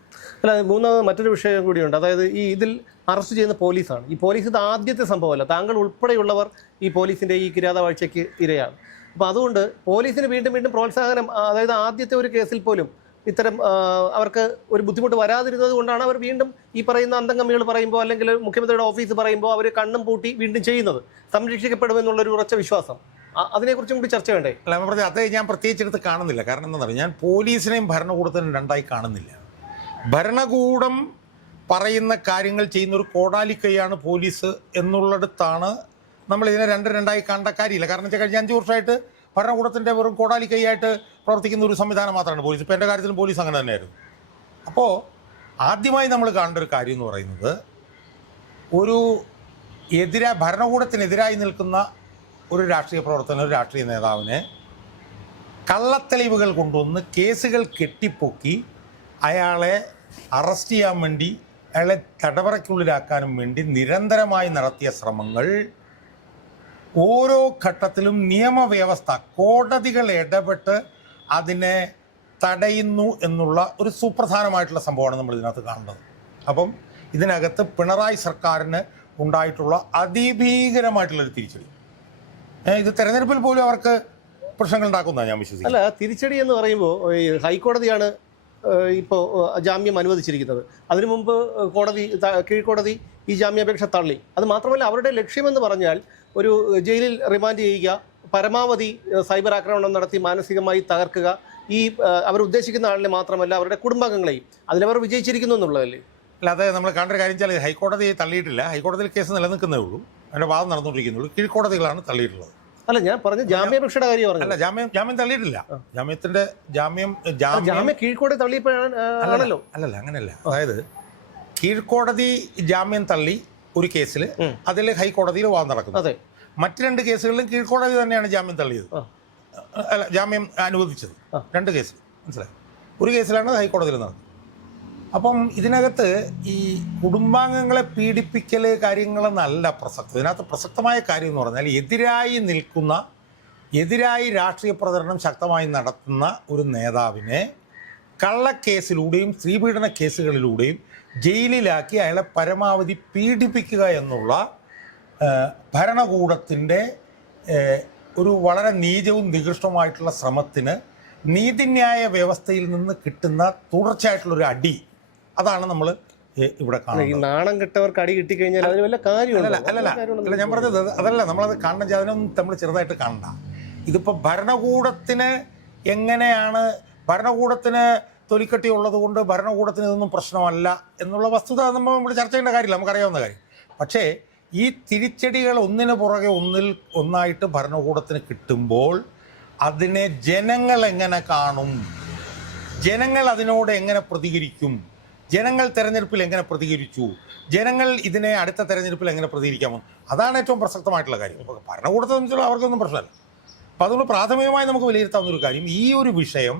[SPEAKER 2] അല്ല മൂന്നാമത് മറ്റൊരു വിഷയം കൂടിയുണ്ട്. അതായത് ഈ ഇതിൽ അറസ്റ്റ് ചെയ്യുന്ന പോലീസാണ്. ഈ പോലീസ് ഇത് ആദ്യത്തെ സംഭവമല്ല. താങ്കൾ ഉൾപ്പെടെയുള്ളവർ ഈ പോലീസിന്റെ ഈ കിരാതവാഴ്ചയ്ക്ക് ഇരയാണ്. അപ്പോൾ അതുകൊണ്ട് പോലീസിന് വീണ്ടും വീണ്ടും പ്രോത്സാഹനം അതായത് ആദ്യത്തെ ഒരു കേസിൽ പോലും ഇത്തരം അവർക്ക് ഒരു ബുദ്ധിമുട്ട് വരാതിരുന്നത് കൊണ്ടാണ് അവർ വീണ്ടും ഈ പറയുന്ന അന്തംഗമികൾ പറയുമ്പോൾ അല്ലെങ്കിൽ മുഖ്യമന്ത്രിയുടെ ഓഫീസ് പറയുമ്പോൾ അവർ കണ്ണും പൂട്ടി വീണ്ടും ചെയ്യുന്നത്. സംരക്ഷിക്കപ്പെടുമെന്നുള്ളൊരു ഉറച്ച വിശ്വാസം. അതിനെക്കുറിച്ചും കൂടി ചർച്ച വേണ്ടേ?
[SPEAKER 1] അല്ല പറഞ്ഞത് അത് ഞാൻ പ്രത്യേകിച്ച് എടുത്ത് കാണുന്നില്ല. കാരണം എന്താ പറയുക ഞാൻ പോലീസിനെയും ഭരണകൂടത്തിനും രണ്ടായി കാണുന്നില്ല. ഭരണകൂടം പറയുന്ന കാര്യങ്ങൾ ചെയ്യുന്ന ഒരു കോടാലിക്കൈയാണ് പോലീസ് എന്നുള്ളിടത്താണ് നമ്മൾ ഇതിനെ രണ്ട് രണ്ടായി കണ്ട കാര്യമില്ല കാരണം വെച്ചാൽ കഴിഞ്ഞ അഞ്ച് വർഷമായിട്ട് ഭരണകൂടത്തിന്റെ വെറും കോടാലിക്കൈയായിട്ട് പ്രവർത്തിക്കുന്ന ഒരു സംവിധാനം മാത്രമാണ് പോലീസ്. ഇപ്പോൾ എന്റെ കാര്യത്തിലും പോലീസ് അങ്ങനെ തന്നെയായിരുന്നു. അപ്പോൾ ആദ്യമായി നമ്മൾ കാണേണ്ട ഒരു കാര്യം എന്ന് പറയുന്നത് ഒരു എതിരാ ഭരണകൂടത്തിനെതിരായി നിൽക്കുന്ന ഒരു രാഷ്ട്രീയ പ്രവർത്തനം ഒരു രാഷ്ട്രീയ നേതാവിനെ കള്ളത്തെളിവുകൾ കൊണ്ടുവന്ന് കേസുകൾ കെട്ടിപ്പൊക്കി അയാളെ അറസ്റ്റ് ചെയ്യാൻ വേണ്ടി അയാളെ തടവറയ്ക്കുള്ളിലാക്കാനും വേണ്ടി നിരന്തരമായി നടത്തിയ ശ്രമങ്ങൾ ഓരോ ഘട്ടത്തിലും നിയമവ്യവസ്ഥ കോടതികൾ ഇടപെട്ട് അതിനെ തടയുന്നു എന്നുള്ള ഒരു സുപ്രധാനമായിട്ടുള്ള സംഭവമാണ് നമ്മൾ ഇതിനകത്ത് കാണുന്നത്. അപ്പം ഇതിനകത്ത് പിണറായി സർക്കാരിന് ഉണ്ടായിട്ടുള്ള അതിഭീകരമായിട്ടുള്ളൊരു തിരിച്ചടി. ഇത് തെരഞ്ഞെടുപ്പിൽ പോലും അവർക്ക് പ്രശ്നങ്ങൾ ഉണ്ടാക്കുന്നതാണ് ഞാൻ വിശ്വസിക്കുന്നത്.
[SPEAKER 2] അല്ല തിരിച്ചടി എന്ന് പറയുമ്പോൾ ഈ ഹൈക്കോടതിയാണ് ഇപ്പോൾ ജാമ്യം അനുവദിച്ചിരിക്കുന്നത്. അതിനു മുമ്പ് കോടതി കീഴ്ക്കോടതി ഈ ജാമ്യാപേക്ഷ തള്ളി. അത് മാത്രമല്ല അവരുടെ ലക്ഷ്യമെന്ന് പറഞ്ഞാൽ ഒരു ജയിലിൽ റിമാൻഡ് ചെയ്യുക പരമാവധി സൈബർ ആക്രമണം നടത്തി മാനസികമായി തകർക്കുക. ഈ അവരുദ്ദേശിക്കുന്ന ആളിനെ മാത്രമല്ല അവരുടെ കുടുംബാംഗങ്ങളെയും. അതിലവർ വിജയിച്ചിരിക്കുന്നു എന്നുള്ളതല്ലേ?
[SPEAKER 1] അല്ലാതെ നമ്മൾ കണ്ട കാര്യം വെച്ചാൽ ഹൈക്കോടതി തള്ളിയിട്ടില്ല. ഹൈക്കോടതിയിൽ കേസ് നിലനിൽക്കുന്നേ ഉള്ളൂ. അതിന്റെ വാദം നടന്നുകൊണ്ടിരിക്കുന്നുള്ളൂ കീഴ്ക്കോടതികളാണ് തള്ളിയിട്ടുള്ളത്.
[SPEAKER 2] അല്ല ഞാൻ പറഞ്ഞ ജാമ്യാപേക്ഷയുടെ കാര്യം പറഞ്ഞു അല്ല
[SPEAKER 1] ജാമ്യം ജാമ്യം തള്ളിയിട്ടില്ല. ജാമ്യത്തിന്റെ ജാമ്യം ജാമ്യം
[SPEAKER 2] ജാമ്യം കീഴ്ക്കോടതി തള്ളിയപ്പോഴാണല്ലോ
[SPEAKER 1] അല്ലല്ല അങ്ങനെയല്ല. അതായത് കീഴ്ക്കോടതി ജാമ്യം തള്ളി ഒരു കേസിൽ അതിൽ ഹൈക്കോടതിയിൽ വാദം നടക്കുന്നു.
[SPEAKER 2] അതെ.
[SPEAKER 1] മറ്റ് രണ്ട് കേസുകളിലും കീഴ്ക്കോടതി തന്നെയാണ് ജാമ്യം തള്ളിയത്. അല്ല ജാമ്യം അനുവദിച്ചത്. രണ്ട് കേസ് മനസ്സിലായി? ഒരു കേസിലാണ് ഹൈക്കോടതിയിൽ നടന്നത്. അപ്പം ഇതിനകത്ത് ഈ കുടുംബാംഗങ്ങളെ പീഡിപ്പിക്കൽ കാര്യങ്ങളെന്നല്ല പ്രസക്തം. ഇതിനകത്ത് പ്രസക്തമായ കാര്യം എന്ന് പറഞ്ഞാൽ എതിരായി നിൽക്കുന്ന എതിരായി രാഷ്ട്രീയ പ്രചരണം ശക്തമായി നടത്തുന്ന ഒരു നേതാവിനെ കള്ളക്കേസിലൂടെയും സ്ത്രീപീഡന കേസുകളിലൂടെയും ജയിലിലാക്കി അയാളെ പരമാവധി പീഡിപ്പിക്കുക എന്നുള്ള ഭരണകൂടത്തിന്റെ ഒരു വളരെ നീചവും നികൃഷ്ടവുമായിട്ടുള്ള ശ്രമത്തിന് നീതിന്യായ വ്യവസ്ഥയിൽ നിന്ന് കിട്ടുന്ന തുടർച്ചയായിട്ടുള്ളൊരു അടി അതാണ് നമ്മൾ ഇവിടെ
[SPEAKER 2] ഈ
[SPEAKER 1] കാണുന്നത്.
[SPEAKER 2] നാണം കെട്ടവർക്ക് അടി കിട്ടിക്കഴിഞ്ഞാൽ അതിന് വല്ല
[SPEAKER 1] അല്ലല്ല
[SPEAKER 2] കാര്യമുണ്ടോ
[SPEAKER 1] അല്ലല്ല. അല്ല ഞാൻ പറഞ്ഞത് അത് അതല്ല നമ്മളത് കാണണം വെച്ചാൽ അതിനൊന്നും നമ്മൾ ചെറുതായിട്ട് കാണണ്ട. ഇതിപ്പോൾ ഭരണകൂടത്തിന് എങ്ങനെയാണ് ഭരണകൂടത്തിന് തൊലിക്കട്ടി ഉള്ളത് കൊണ്ട് ഭരണകൂടത്തിന് ഇതൊന്നും പ്രശ്നമല്ല എന്നുള്ള വസ്തുത നമ്മൾ നമ്മൾ ചർച്ച ചെയ്യേണ്ട കാര്യമില്ല നമുക്കറിയാവുന്ന കാര്യം. പക്ഷേ ഈ തിരിച്ചടികൾ ഒന്നിന് പുറകെ ഒന്നിൽ ഒന്നായിട്ട് ഭരണകൂടത്തിന് കിട്ടുമ്പോൾ അതിനെ ജനങ്ങൾ എങ്ങനെ കാണും? ജനങ്ങൾ അതിനോട് എങ്ങനെ പ്രതികരിക്കും? ജനങ്ങൾ തെരഞ്ഞെടുപ്പിൽ എങ്ങനെ പ്രതികരിച്ചു? ജനങ്ങൾ ഇതിനെ അടുത്ത തെരഞ്ഞെടുപ്പിൽ എങ്ങനെ പ്രതികരിക്കാമോ? അതാണ് ഏറ്റവും പ്രസക്തമായിട്ടുള്ള കാര്യം. ഭരണകൂടത്തെ സംബന്ധിച്ചുള്ള അവർക്കൊന്നും പ്രശ്നമല്ല. അപ്പോൾ അതുകൊണ്ട് പ്രാഥമികമായി നമുക്ക് വിലയിരുത്താവുന്ന ഒരു കാര്യം ഈ ഒരു വിഷയം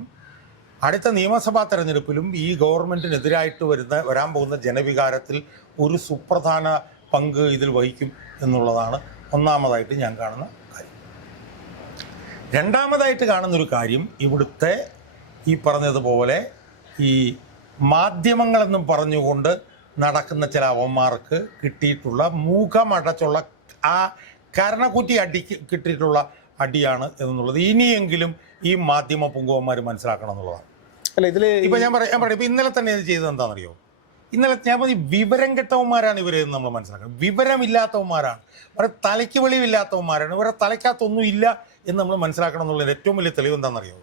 [SPEAKER 1] അടുത്ത നിയമസഭാ തെരഞ്ഞെടുപ്പിലും ഈ ഗവൺമെന്റിനെതിരായിട്ട് വരുന്ന വരാൻ പോകുന്ന ജനവികാരത്തിൽ ഒരു സുപ്രധാന പങ്ക് ഇതിൽ വഹിക്കും എന്നുള്ളതാണ് ഒന്നാമതായിട്ട് ഞാൻ കാണുന്ന കാര്യം. രണ്ടാമതായിട്ട് കാണുന്നൊരു കാര്യം ഇവിടുത്തെ ഈ പറഞ്ഞതുപോലെ ഈ മാധ്യമങ്ങളെന്നും പറഞ്ഞുകൊണ്ട് നടക്കുന്ന ചില അവന്മാർക്ക് കിട്ടിയിട്ടുള്ള മുഖമടച്ചുള്ള ആ കരണക്കുറ്റി അടിക്ക് കിട്ടിയിട്ടുള്ള അടിയാണ് എന്നുള്ളത്. ഇനിയെങ്കിലും ഈ മാധ്യമ പുങ്കവന്മാർ മനസ്സിലാക്കണം എന്നുള്ളതാണ്.
[SPEAKER 2] അല്ല ഇതിൽ
[SPEAKER 1] ഇപ്പൊ ഞാൻ പറയാം ഞാൻ പറയാം. ഇപ്പൊ ഇന്നലെ തന്നെ ഇത് ചെയ്തത് എന്താണെന്നറിയോ? ഇന്നലെ ഞാൻ പറഞ്ഞ വിവരം കെട്ടവന്മാരാണ് ഇവരെ എന്ന് നമ്മൾ മനസ്സിലാക്കണം. വിവരമില്ലാത്തവന്മാരാണ്. ഇവരെ തലയ്ക്ക് വെളിവില്ലാത്തവന്മാരാണ്. ഇവരെ തലയ്ക്കകത്തൊന്നും ഇല്ല എന്ന് നമ്മൾ മനസ്സിലാക്കണം എന്നുള്ളതിന് ഏറ്റവും വലിയ തെളിവ് എന്താണെന്നറിയോ?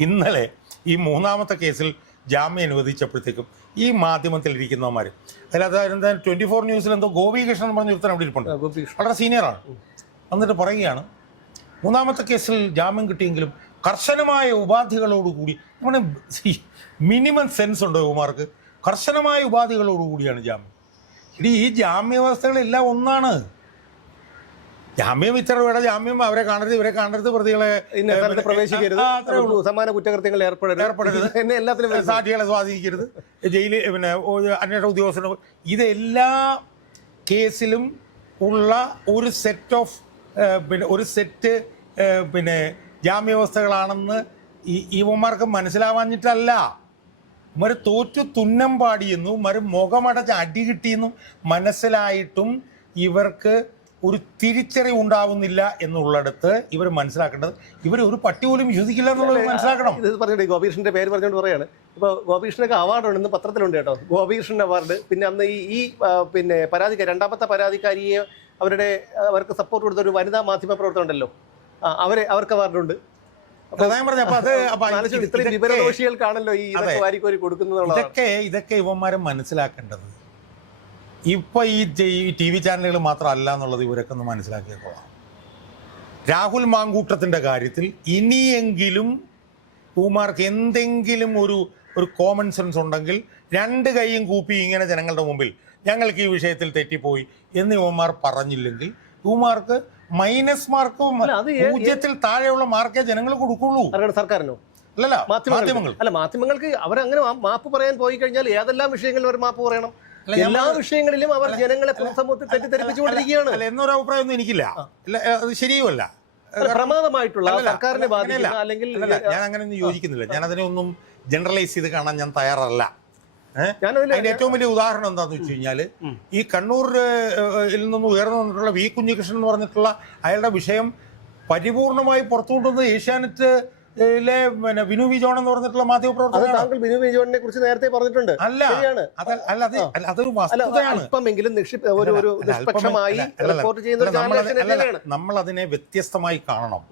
[SPEAKER 1] ഇന്നലെ ഈ മൂന്നാമത്തെ കേസിൽ ജാമ്യം അനുവദിച്ചപ്പോഴത്തേക്കും ഈ മാധ്യമത്തിലിരിക്കുന്നവന്മാർ അതിലത് എന്താ ട്വന്റി ഫോർ ന്യൂസിൽ എന്തോ ഗോപികൃഷ്ണൻ എന്ന് പറഞ്ഞ ഒരുത്തൻ അവിടെ ഇരിപ്പുണ്ട്. വളരെ സീനിയറാണ് എന്നിട്ട് പറയുകയാണ് മൂന്നാമത്തെ കേസിൽ ജാമ്യം കിട്ടിയെങ്കിലും കർശനമായ ഉപാധികളോടുകൂടി നമ്മുടെ മിനിമം സെൻസ് ഉണ്ടോ കുമാർക്ക് കർശനമായ ഉപാധികളോടുകൂടിയാണ് ജാമ്യം. ഇടി ഈ ജാമ്യ വ്യവസ്ഥകളെല്ലാം ഒന്നാണ്. ജാമ്യം ഇത്ര വേണം ജാമ്യം അവരെ കാണരുത് ഇവരെ കാണരുത് പ്രതികളെ
[SPEAKER 2] പ്രവേശിക്കരുത്. സമാന കുറ്റകൃത്യങ്ങൾ ഏർപ്പെടരുത്
[SPEAKER 1] ഏർപ്പെടരുത്.
[SPEAKER 2] എന്നെ എല്ലാത്തിലും.
[SPEAKER 1] സാക്ഷികളെ സ്വാധീനിക്കരുത് ജയിലിൽ പിന്നെ അന്വേഷണ ഉദ്യോഗസ്ഥന് ഇതെല്ലാ കേസിലും ഉള്ള ഒരു സെറ്റ് ഓഫ് പിന്നെ ഒരു സെറ്റ് പിന്നെ ജാമ്യവ്യവസ്ഥകളാണെന്ന് ഈ ഇവന്മാർക്ക് മനസ്സിലാവാഞ്ഞിട്ടല്ല മറ് തോറ്റു തുന്നം പാടിയെന്നും മറ് മുഖമടച്ച് അടി കിട്ടിയെന്നും മനസ്സിലായിട്ടും ഇവർക്ക് ഒരു തിരിച്ചറിവ് ഉണ്ടാവുന്നില്ല എന്നുള്ളിടത്ത് ഇവർ മനസ്സിലാക്കേണ്ടത് ഇവർ ഒരു പട്ടി പോലും വിശ്വസിക്കില്ല എന്നുള്ളത് മനസ്സിലാക്കണം.
[SPEAKER 2] ഇത് പറഞ്ഞിട്ട് ഗോപീഷിന്റെ പേര് പറഞ്ഞുകൊണ്ട് പറയാണ്. ഇപ്പോൾ ഗോപീഷിനൊക്കെ അവാർഡ് ഇന്ന് പത്രത്തിലുണ്ട് കേട്ടോ. ഗോപികൃഷ്ണൻ അവാർഡ്. പിന്നെ അന്ന് ഈ ഈ പിന്നെ പരാതിക്കാരി രണ്ടാമത്തെ പരാതിക്കാരിയെ അവരുടെ അവർക്ക് സപ്പോർട്ട് കൊടുത്ത ഒരു വനിതാ മാധ്യമ പ്രവർത്തനം ഉണ്ടല്ലോ അവരെ അവർക്ക് അവാർഡുണ്ട്. ഇത്രയും വിവരദോഷികൾക്കാണല്ലോ ഈ. വാരിക്കോരി കൊടുക്കുന്നതുള്ളതാണ്
[SPEAKER 1] ഇതൊക്കെ ഇതൊക്കെ ഇവന്മാരെ മനസ്സിലാക്കേണ്ടത് ഇപ്പൊ ഈ ടി വി ചാനലുകൾ മാത്രമല്ല എന്നുള്ളത് ഇവരൊക്കെ ഒന്ന് മനസ്സിലാക്കിയേക്കോളാം. രാഹുൽ മാങ്കൂട്ടത്തിന്റെ കാര്യത്തിൽ ഇനിയെങ്കിലും പൂമാർക്ക് എന്തെങ്കിലും ഒരു ഒരു കോമൺ സെൻസ് ഉണ്ടെങ്കിൽ രണ്ട് കൈയും കൂപ്പി ഇങ്ങനെ ജനങ്ങളുടെ മുമ്പിൽ ഞങ്ങൾക്ക് ഈ വിഷയത്തിൽ തെറ്റിപ്പോയി എന്ന് ഇവന്മാർ പറഞ്ഞില്ലെങ്കിൽ ഇവന്മാർക്ക് മൈനസ് മാർക്ക് പൂജ്യത്തിൽ താഴെയുള്ള മാർക്കേ ജനങ്ങൾ കൊടുക്കുള്ളൂ.
[SPEAKER 2] സർക്കാരിനോ?
[SPEAKER 1] അല്ലല്ല
[SPEAKER 2] മാധ്യമങ്ങൾ. അല്ല മാധ്യമങ്ങൾക്ക് അവരങ്ങനെ മാപ്പ് പറയാൻ പോയി കഴിഞ്ഞാൽ ഏതെല്ലാം വിഷയങ്ങളിൽ അവർ മാപ്പ് പറയണം? എല്ലാ വിഷയങ്ങളിലും അവർ ജനങ്ങളെ പൊതുസമൂഹത്തെ തെറ്റിദ്ധരിപ്പിച്ചുകൊണ്ടിരിക്കുകയാണ്.
[SPEAKER 1] അല്ല എന്നൊരു അഭിപ്രായമൊന്നും എനിക്കില്ല. ഇല്ല, അത് ശരിയുമല്ല.
[SPEAKER 2] പ്രമാദമായിട്ടുള്ള
[SPEAKER 1] സർക്കാരിന്റെ
[SPEAKER 2] സർക്കാരിനെ ബാധിക്കുന്ന അല്ലെങ്കിൽ
[SPEAKER 1] ഞാൻ അങ്ങനെ ഒന്നും യോജിക്കുന്നില്ല. ഞാൻ അതിനെ ഒന്നും ജനറലൈസ് ചെയ്ത് കാണാൻ ഞാൻ തയ്യാറല്ല. അതിന്റെ ഏറ്റവും വലിയ ഉദാഹരണം എന്താണെന്ന് വെച്ച് കഴിഞ്ഞാൽ ഈ കണ്ണൂരിൽ നിന്ന് ഉയർന്നു വന്നിട്ടുള്ള വി കുഞ്ഞികൃഷ്ണൻ എന്ന് പറഞ്ഞിട്ടുള്ള അയാളുടെ വിഷയം പരിപൂർണമായി പുറത്തു കൊണ്ടുവന്നത് ഏഷ്യാനെറ്റിലെ പിന്നെ വിനു വി ജോൺ എന്ന് പറഞ്ഞിട്ടുള്ള
[SPEAKER 2] അത്
[SPEAKER 1] മാധ്യമപ്രവർത്തകനാണ്
[SPEAKER 2] താങ്കൾ ബിനു ജോണിനെ കുറിച്ച് നേരത്തെ പറഞ്ഞിട്ടുണ്ട്.
[SPEAKER 1] അല്ല. അല്ല അത് അതൊരു
[SPEAKER 2] അല്പമെങ്കിലും ഒരു ഒരു നിഷ്പക്ഷമായി റിപ്പോർട്ട് ചെയ്യുന്ന
[SPEAKER 1] നമ്മൾ അതിനെ വ്യത്യസ്തമായി കാണണം.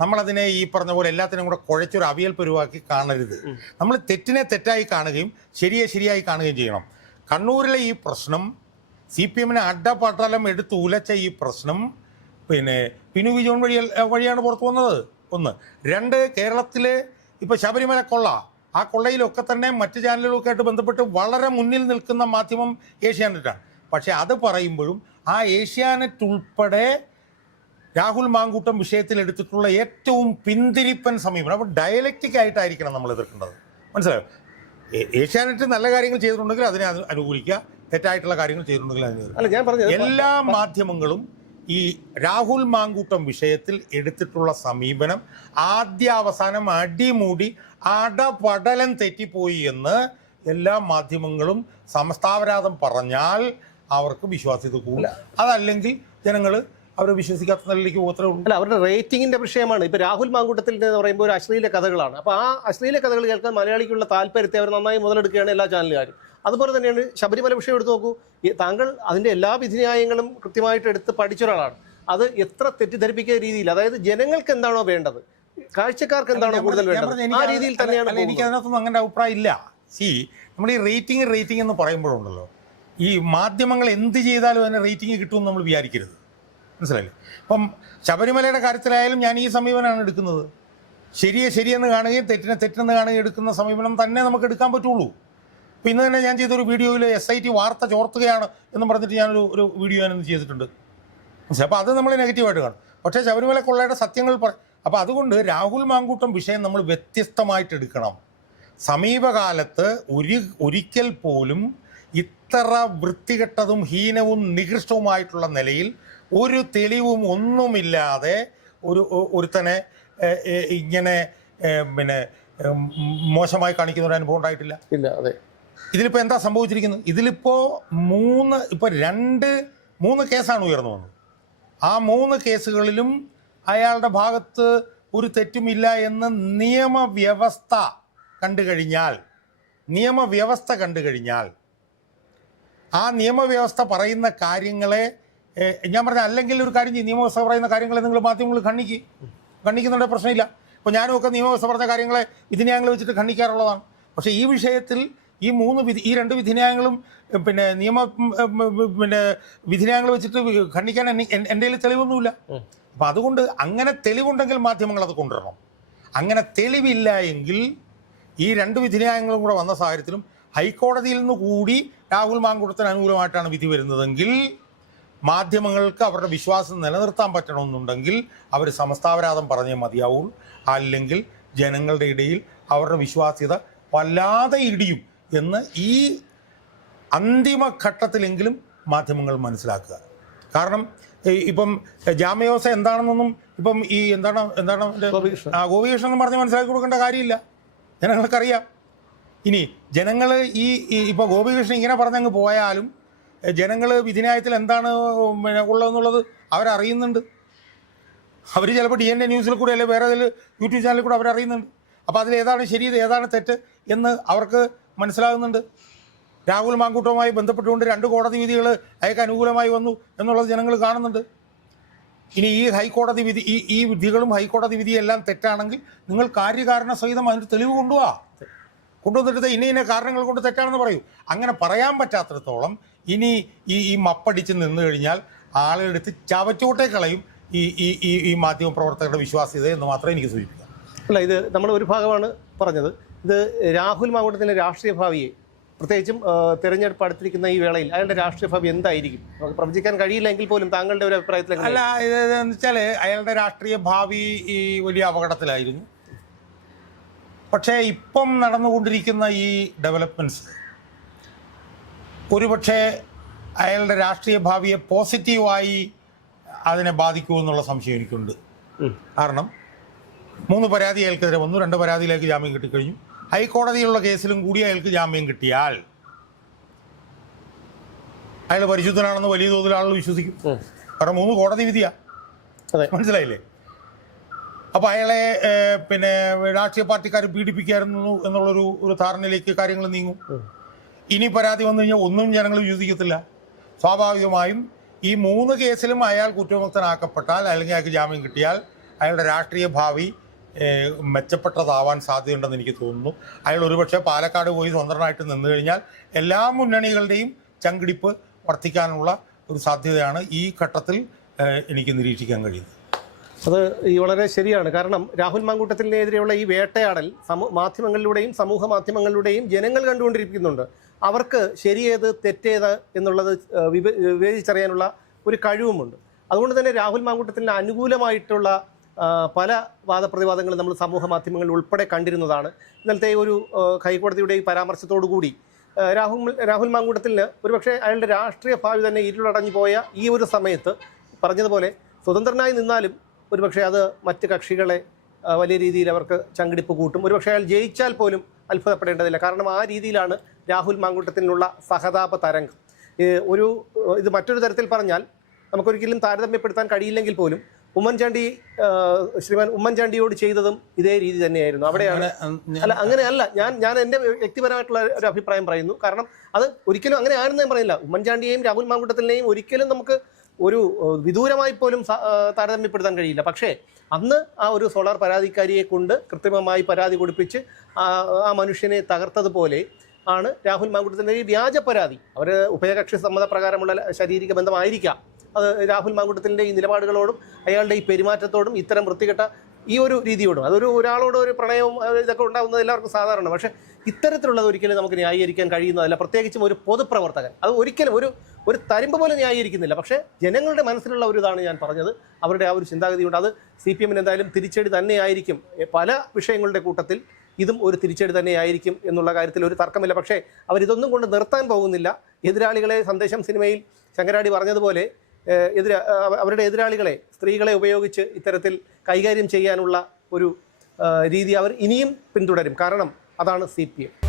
[SPEAKER 1] നമ്മളതിനെ ഈ പറഞ്ഞ പോലെ എല്ലാത്തിനും കൂടെ കുഴച്ചൊരു അവിയൽ പരുവാക്കി കാണരുത്. നമ്മൾ തെറ്റിനെ തെറ്റായി കാണുകയും ശരിയെ ശരിയായി കാണുകയും ചെയ്യണം. കണ്ണൂരിലെ ഈ പ്രശ്നം സി പി എമ്മിനെ അഡപടലം എടുത്ത് ഉലച്ച ഈ പ്രശ്നം പിന്നെ പിനു വിജോൺ വഴി വഴിയാണ് പുറത്തു വന്നത്. ഒന്ന്. രണ്ട് കേരളത്തിലെ ഇപ്പൊ ശബരിമല കൊള്ള. ആ കൊള്ളയിലൊക്കെ തന്നെ മറ്റ് ചാനലുകളൊക്കെ ആയിട്ട് ബന്ധപ്പെട്ട് വളരെ മുന്നിൽ നിൽക്കുന്ന മാധ്യമം ഏഷ്യാനെറ്റാണ് പക്ഷെ അത് പറയുമ്പോഴും ആ ഏഷ്യാനെറ്റ് ഉൾപ്പെടെ രാഹുൽ മാങ്കൂട്ടം വിഷയത്തിൽ എടുത്തിട്ടുള്ള ഏറ്റവും പിന്തിരിപ്പൻ സമീപനം. അപ്പോൾ ഡയലക്റ്റിക് ആയിട്ടായിരിക്കണം നമ്മൾ എതിർക്കേണ്ടത്. മനസ്സിലായോ? ഏഷ്യാനെറ്റ് നല്ല കാര്യങ്ങൾ ചെയ്തിട്ടുണ്ടെങ്കിൽ അതിനെ അനുകൂലിക്കുക. തെറ്റായിട്ടുള്ള കാര്യങ്ങൾ ചെയ്തിട്ടുണ്ടെങ്കിൽ അതിനെ
[SPEAKER 2] അല്ല ഞാൻ പറഞ്ഞു
[SPEAKER 1] എല്ലാ മാധ്യമങ്ങളും ഈ രാഹുൽ മാങ്കൂട്ടം വിഷയത്തിൽ എടുത്തിട്ടുള്ള സമീപനം ആദ്യ അവസാനം അടിമൂടി അടപടലം തെറ്റിപ്പോയി എന്ന് എല്ലാ മാധ്യമങ്ങളും സമസ്താപരാധം പറഞ്ഞാൽ അവർക്ക് വിശ്വാസ്യത കൂടില്ല അതല്ലെങ്കിൽ ജനങ്ങൾ അവരെ വിശ്വസിക്കാത്ത നിലയിലേക്ക് പോകത്തേ ഉള്ളൂ.
[SPEAKER 2] അല്ല അവരുടെ റേറ്റിംഗിന്റെ വിഷയമാണ്. ഇപ്പൊ രാഹുൽ മാങ്കൂട്ടത്തിൽ എന്ന് പറയുമ്പോൾ ഒരു അശ്ലീല കഥകളാണ്. അപ്പൊ ആ അശ്ലീല കഥകൾ കേൾക്കാൻ മലയാളിക്കുള്ള താല്പര്യത്തെ അവർ നന്നായി മുതലെടുക്കുകയാണ് എല്ലാ ചാനലുകാരും. അതുപോലെ തന്നെയാണ് ശബരിമല വിഷയം എടുത്തു നോക്കൂ. താങ്കൾ അതിന്റെ എല്ലാ വിധിന്യായങ്ങളും കൃത്യമായിട്ട് എടുത്ത് പഠിച്ച ഒരാളാണ്. അത് എത്ര തെറ്റിദ്ധരിപ്പിക്കുന്ന രീതിയിൽ അതായത് ജനങ്ങൾക്ക് എന്താണോ വേണ്ടത് കാഴ്ചക്കാർക്ക് എന്താണോ കൂടുതൽ വേണ്ടത് ആ രീതിയിൽ തന്നെയാണ്
[SPEAKER 1] എനിക്ക്. അതിനകത്തൊന്നും അങ്ങനെ അഭിപ്രായം ഇല്ല. സി നമ്മൾ ഈ റേറ്റിംഗ് റേറ്റിംഗ് എന്ന് പറയുമ്പോഴുണ്ടല്ലോ ഈ മാധ്യമങ്ങൾ എന്ത് ചെയ്താലും അതിന് റേറ്റിംഗ് കിട്ടുമെന്ന് നമ്മൾ വിചാരിക്കരുത്. മനസ്സിലായില്ലേ? അപ്പം ശബരിമലയുടെ കാര്യത്തിലായാലും ഞാൻ ഈ സമീപനമാണ് എടുക്കുന്നത്. ശരിയെ ശരിയെന്ന് കാണുകയും തെറ്റിനെ തെറ്റെന്ന് കാണുകയും എടുക്കുന്ന സമീപനം തന്നെ നമുക്ക് എടുക്കാൻ പറ്റുള്ളൂ. അപ്പോൾ ഇന്ന് തന്നെ ഞാൻ ചെയ്തൊരു വീഡിയോയിൽ എസ് ഐ ടി വാർത്ത ചോർത്തുകയാണ് എന്ന് പറഞ്ഞിട്ട് ഞാനൊരു ഒരു വീഡിയോ ഞാനിന്ന് ചെയ്തിട്ടുണ്ട്. അപ്പോൾ അത് നമ്മൾ നെഗറ്റീവായിട്ട് കാണും. പക്ഷേ ശബരിമല കൊള്ളയുടെ സത്യങ്ങൾ പറ അപ്പോൾ അതുകൊണ്ട് രാഹുൽ മാങ്കൂട്ടം വിഷയം നമ്മൾ വ്യത്യസ്തമായിട്ട് എടുക്കണം. സമീപകാലത്ത് ഒരു ഒരിക്കൽ പോലും ഇത്ര വൃത്തികെട്ടതും ഹീനവും നികൃഷ്ടവുമായിട്ടുള്ള നിലയിൽ ഒരു തെളിവും ഒന്നുമില്ലാതെ ഒരു ഒരുത്തനെ ഇങ്ങനെ പിന്നെ മോശമായി കാണിക്കുന്ന ഒരു അനുഭവം ഉണ്ടായിട്ടില്ല.
[SPEAKER 2] ഇല്ല അതെ.
[SPEAKER 1] ഇതിലിപ്പോൾ എന്താ സംഭവിച്ചിരിക്കുന്നത്? ഇതിലിപ്പോൾ മൂന്ന് ഇപ്പോൾ രണ്ട് മൂന്ന് കേസാണ് ഉയർന്നു വന്നത്. ആ മൂന്ന് കേസുകളിലും അയാളുടെ ഭാഗത്ത് ഒരു തെറ്റുമില്ല എന്ന് നിയമവ്യവസ്ഥ കണ്ടു കഴിഞ്ഞാൽ നിയമവ്യവസ്ഥ കണ്ടു കഴിഞ്ഞാൽ ആ നിയമവ്യവസ്ഥ പറയുന്ന കാര്യങ്ങളെ ഞാൻ പറഞ്ഞ അല്ലെങ്കിൽ ഒരു കാര്യം ചെയ്യും. നിയമവ്യവസ്ഥ പറയുന്ന കാര്യങ്ങളെ നിങ്ങൾ മാധ്യമങ്ങൾ ഖണ്ഡിക്ക്. ഖണ്ഡിക്കുന്നുണ്ട് പ്രശ്നമില്ല. അപ്പോൾ ഞാനും ഒക്കെ നിയമവ്യവസ്ഥ പറഞ്ഞ കാര്യങ്ങളെ ഇതിനെ ഞങ്ങൾ വെച്ചിട്ട് ഖണ്ഡിക്കാറുള്ളതാണ്. പക്ഷേ ഈ വിഷയത്തിൽ ഈ മൂന്ന് വിധി ഈ രണ്ട് വിധിന്യായങ്ങളും പിന്നെ നിയമ പിന്നെ വിധിന്യായങ്ങൾ വെച്ചിട്ട് ഖണ്ഡിക്കാൻ എന്റെ കയ്യിൽ തെളിവൊന്നുമില്ല. അപ്പം അതുകൊണ്ട് അങ്ങനെ തെളിവുണ്ടെങ്കിൽ മാധ്യമങ്ങൾ അത് കൊണ്ടുവരണം. അങ്ങനെ തെളിവില്ല എങ്കിൽ ഈ രണ്ട് വിധിന്യായങ്ങളും കൂടെ വന്ന സാഹചര്യത്തിലും ഹൈക്കോടതിയിൽ നിന്ന് കൂടി രാഹുൽ മാങ്കുടത്തിന് അനുകൂലമായിട്ടാണ് വിധി വരുന്നതെങ്കിൽ മാധ്യമങ്ങൾക്ക് അവരുടെ വിശ്വാസം നിലനിർത്താൻ പറ്റണമെന്നുണ്ടെങ്കിൽ അവർ സമസ്താപരാധം പറഞ്ഞേ മതിയാവുള്ളൂ. അല്ലെങ്കിൽ ജനങ്ങളുടെ ഇടയിൽ അവരുടെ വിശ്വാസ്യത വല്ലാതെ ഇടിയും. എന്ന് ഈ അന്തിമഘട്ടത്തിലെങ്കിലും മാധ്യമങ്ങൾ മനസ്സിലാക്കുക. കാരണം ഇപ്പം ജാമ്യവ്യവസ്ഥ എന്താണെന്നൊന്നും ഇപ്പം ഈ എന്താണ് എന്താണ്. ആ ഗോപികൃഷ്ണൻ എന്ന് പറഞ്ഞ് മനസ്സിലാക്കി കൊടുക്കേണ്ട കാര്യമില്ല. ജനങ്ങൾക്കറിയാം. ഇനി ജനങ്ങൾ ഈ ഇപ്പോൾ ഗോപികൃഷ്ണൻ ഇങ്ങനെ പറഞ്ഞങ്ങ് പോയാലും ജനങ്ങൾ വിധിന്യായത്തിൽ എന്താണ് പിന്നെ ഉള്ളതെന്നുള്ളത് അവരറിയുന്നുണ്ട്. അവർ ചിലപ്പോൾ ഡി എൻ എ ന്യൂസിൽ കൂടെ അല്ലെങ്കിൽ വേറെ ഏതെങ്കിലും യൂട്യൂബ് ചാനലിൽ കൂടെ അവരറിയുന്നുണ്ട്. അപ്പോൾ അതിൽ ഏതാണ് ശരി ഏതാണ് തെറ്റ് എന്ന് അവർക്ക് മനസ്സിലാകുന്നുണ്ട്. രാഹുൽ മാങ്കൂട്ടവുമായി ബന്ധപ്പെട്ടുകൊണ്ട് രണ്ട് കോടതി വിധികൾ അയക്ക് അനുകൂലമായി വന്നു എന്നുള്ളത് ജനങ്ങൾ കാണുന്നുണ്ട്. ഇനി ഈ ഹൈക്കോടതി വിധി ഈ ഈ വിധികളും ഹൈക്കോടതി വിധിയും എല്ലാം തെറ്റാണെങ്കിൽ നിങ്ങൾ കാര്യകാരണ സഹിതം അതിന് തെളിവ് കൊണ്ടുപോവാ കൊണ്ടുവന്നിട്ട് ഇന്ന ഇന്ന കാരണങ്ങൾ കൊണ്ട് തെറ്റാണെന്ന് പറയൂ. അങ്ങനെ പറയാൻ പറ്റാത്തിടത്തോളം ഇനി ഈ ഈ മപ്പടിച്ച് നിന്ന് കഴിഞ്ഞാൽ ആളുകളെടുത്ത് ചവച്ചോട്ടെ കളയും ഈ ഈ ഈ മാധ്യമ പ്രവർത്തകരുടെ വിശ്വാസ്യത എന്ന് മാത്രമേ എനിക്ക് സൂചിപ്പിക്കാം.
[SPEAKER 2] അല്ല ഇത് നമ്മൾ ഒരു ഭാഗമാണ് പറഞ്ഞത്. ഇത് രാഹുൽ മാങ്കൂട്ടത്തിന്റെ രാഷ്ട്രീയ ഭാവിയെ പ്രത്യേകിച്ചും തിരഞ്ഞെടുപ്പ് അടുത്തിരിക്കുന്ന ഈ വേളയിൽ അയാളുടെ രാഷ്ട്രീയ ഭാവി എന്തായിരിക്കും? നമുക്ക് പ്രവചിക്കാൻ കഴിയില്ലെങ്കിൽ പോലും താങ്കളുടെ ഒരു അഭിപ്രായത്തിൽ?
[SPEAKER 1] അല്ല ഇതെന്ന് വെച്ചാൽ അയാളുടെ രാഷ്ട്രീയ ഭാവി ഈ വലിയ അപകടത്തിലായിരുന്നു. പക്ഷേ ഇപ്പം നടന്നുകൊണ്ടിരിക്കുന്ന ഈ ഡെവലപ്മെന്റ്സ് ഒരുപക്ഷെ അയാളുടെ രാഷ്ട്രീയ ഭാവിയെ പോസിറ്റീവായി അതിനെ ബാധിക്കുമെന്നുള്ള സംശയം എനിക്കുണ്ട്. കാരണം മൂന്ന് പരാതി അയാൾക്കെതിരെ വന്നു. രണ്ട് പരാതിയിലേക്ക് ജാമ്യം കിട്ടിക്കഴിഞ്ഞു. ഹൈക്കോടതിയിലുള്ള കേസിലും കൂടി അയാൾക്ക് ജാമ്യം കിട്ടിയാൽ അയാൾ പരിശുദ്ധനാണെന്ന് വലിയ തോതിൽ ആളുകൾ വിശ്വസിക്കും. കാരണം മൂന്ന് കോടതി വിധിയാ. മനസ്സിലായില്ലേ? അപ്പോൾ അയാളെ പിന്നെ രാഷ്ട്രീയ പാർട്ടിക്കാർ പീഡിപ്പിക്കായിരുന്നു എന്നുള്ളൊരു ഒരു ധാരണയിലേക്ക് കാര്യങ്ങൾ നീങ്ങും. ഇനി പരാതി വന്നു കഴിഞ്ഞാൽ ഒന്നും ജനങ്ങൾ വിശ്വസിക്കത്തില്ല. സ്വാഭാവികമായും ഈ മൂന്ന് കേസിലും അയാൾ കുറ്റമുക്തനാക്കപ്പെട്ടാൽ അല്ലെങ്കിൽ അയാൾക്ക് ജാമ്യം കിട്ടിയാൽ അയാളുടെ രാഷ്ട്രീയ ഭാവി മെച്ചപ്പെട്ടതാവാൻ സാധ്യതയുണ്ടെന്ന് എനിക്ക് തോന്നുന്നു. അയാൾ ഒരുപക്ഷെ പാലക്കാട് പോയി സ്വതന്ത്രനായിട്ട് നിന്നു കഴിഞ്ഞാൽ എല്ലാ മുന്നണികളുടെയും ചങ്കിടിപ്പ് വർദ്ധിക്കാനുള്ള ഒരു സാധ്യതയാണ് ഈ ഘട്ടത്തിൽ എനിക്ക് നിരീക്ഷിക്കാൻ കഴിയുന്നത്.
[SPEAKER 2] അത് ഈ വളരെ ശരിയാണ്. കാരണം രാഹുൽ മാങ്കൂട്ടത്തിനെതിരെയുള്ള ഈ വേട്ടയാടൽ സമൂ മാധ്യമങ്ങളിലൂടെയും സമൂഹ മാധ്യമങ്ങളിലൂടെയും ജനങ്ങൾ കണ്ടുകൊണ്ടിരിക്കുന്നുണ്ട്. അവർക്ക് ശരിയേത് തെറ്റേത് എന്നുള്ളത് വിവേചിച്ചറിയാനുള്ള ഒരു കഴിവുമുണ്ട്. അതുകൊണ്ട് തന്നെ രാഹുൽ മാങ്കൂട്ടത്തിന് അനുകൂലമായിട്ടുള്ള പല വാദപ്രതിവാദങ്ങളും നമ്മൾ സമൂഹ മാധ്യമങ്ങളിൽ ഉൾപ്പെടെ കണ്ടിരുന്നതാണ്. ഇന്നലത്തെ ഒരു ഹൈക്കോടതിയുടെ ഈ പരാമർശത്തോടു കൂടി രാഹുൽ രാഹുൽ മാങ്കൂട്ടത്തിന് ഒരുപക്ഷെ അയാളുടെ രാഷ്ട്രീയ ഭാവി തന്നെ ഇരുളടഞ്ഞു പോയ ഈ ഒരു സമയത്ത് പറഞ്ഞതുപോലെ സ്വതന്ത്രനായി നിന്നാലും ഒരുപക്ഷെ അത് മറ്റ് കക്ഷികളെ വലിയ രീതിയിൽ അവർക്ക് ചങ്കിടിപ്പ് കൂട്ടും. ഒരുപക്ഷെ അയാൾ ജയിച്ചാൽ പോലും അത്ഭുതപ്പെടേണ്ടതില്ല. കാരണം ആ രീതിയിലാണ് രാഹുൽ മാങ്കൂട്ടത്തിനുള്ള സഹതാപ തരംഗം. ഒരു ഇത് മറ്റൊരു തരത്തിൽ പറഞ്ഞാൽ നമുക്കൊരിക്കലും താരതമ്യപ്പെടുത്താൻ കഴിയില്ലെങ്കിൽ പോലും ഉമ്മൻചാണ്ടി ശ്രീമാൻ ഉമ്മൻചാണ്ടിയോട് ചെയ്തതും ഇതേ രീതി തന്നെയായിരുന്നു. അവിടെയാണ് അല്ല അങ്ങനെയല്ല. ഞാൻ ഞാൻ എന്റെ വ്യക്തിപരമായിട്ടുള്ള ഒരു അഭിപ്രായം പറയുന്നു. കാരണം അത് ഒരിക്കലും അങ്ങനെ ആണെന്ന് ഞാൻ പറയുന്നില്ല. ഉമ്മൻചാണ്ടിയെയും രാഹുൽ മാങ്കുട്ടത്തിനെയും ഒരിക്കലും നമുക്ക് ഒരു വിദൂരമായി പോലും താരതമ്യപ്പെടുത്താൻ കഴിയില്ല. പക്ഷേ അന്ന് ആ ഒരു സോളാർ പരാതിക്കാരിയെ കൊണ്ട് കൃത്രിമമായി പരാതി കൊടുപ്പിച്ച് ആ മനുഷ്യനെ തകർത്തതുപോലെ ആണ് രാഹുൽ മാങ്കുട്ടത്തിന്റെ ഈ വ്യാജ പരാതി. അവർ ഉഭയകക്ഷി സമ്മതപ്രകാരമുള്ള പ്രകാരമുള്ള ശാരീരിക ബന്ധമായിരിക്കാം. അത് രാഹുൽ മാങ്കുട്ടത്തിന്റെ ഈ നിലപാടുകളോടും അയാളുടെ ഈ പെരുമാറ്റത്തോടും ഇത്തരം വൃത്തികെട്ട ഈ ഒരു രീതിയോടും. അതൊരു ഒരാളോട് ഒരു പ്രണയവും ഇതൊക്കെ ഉണ്ടാകുന്നത് എല്ലാവർക്കും സാധാരണ. പക്ഷേ ഇത്തരത്തിലുള്ളത് ഒരിക്കലും നമുക്ക് ന്യായീകരിക്കാൻ കഴിയുന്നതല്ല. പ്രത്യേകിച്ചും ഒരു പൊതുപ്രവർത്തകൻ. അത് ഒരിക്കലും ഒരു ഒരു തരിമ്പ് പോലെ ന്യായീകരിക്കുന്നില്ല. പക്ഷേ ജനങ്ങളുടെ മനസ്സിലുള്ള ഒരു ഇതാണ് ഞാൻ പറഞ്ഞത്. അവരുടെ ആ ഒരു ചിന്താഗതിയുണ്ട്. അത് സി പി എമ്മിന് എന്തായാലും തിരിച്ചടി തന്നെയായിരിക്കും. പല വിഷയങ്ങളുടെ കൂട്ടത്തിൽ ഇതും ഒരു തിരിച്ചടി തന്നെയായിരിക്കും എന്നുള്ള കാര്യത്തിൽ ഒരു തർക്കമില്ല. പക്ഷേ അവരിതൊന്നും കൊണ്ട് നിർത്താൻ പോകുന്നില്ല. എതിരാളികളെ സന്ദേശം സിനിമയിൽ ശങ്കരാടി പറഞ്ഞതുപോലെ എതിര അവരുടെ എതിരാളികളെ സ്ത്രീകളെ ഉപയോഗിച്ച് ഇത്തരത്തിൽ കൈകാര്യം ചെയ്യാനുള്ള ഒരു രീതി അവർ ഇനിയും പിന്തുടരും. കാരണം അതാണ് സി പി എം.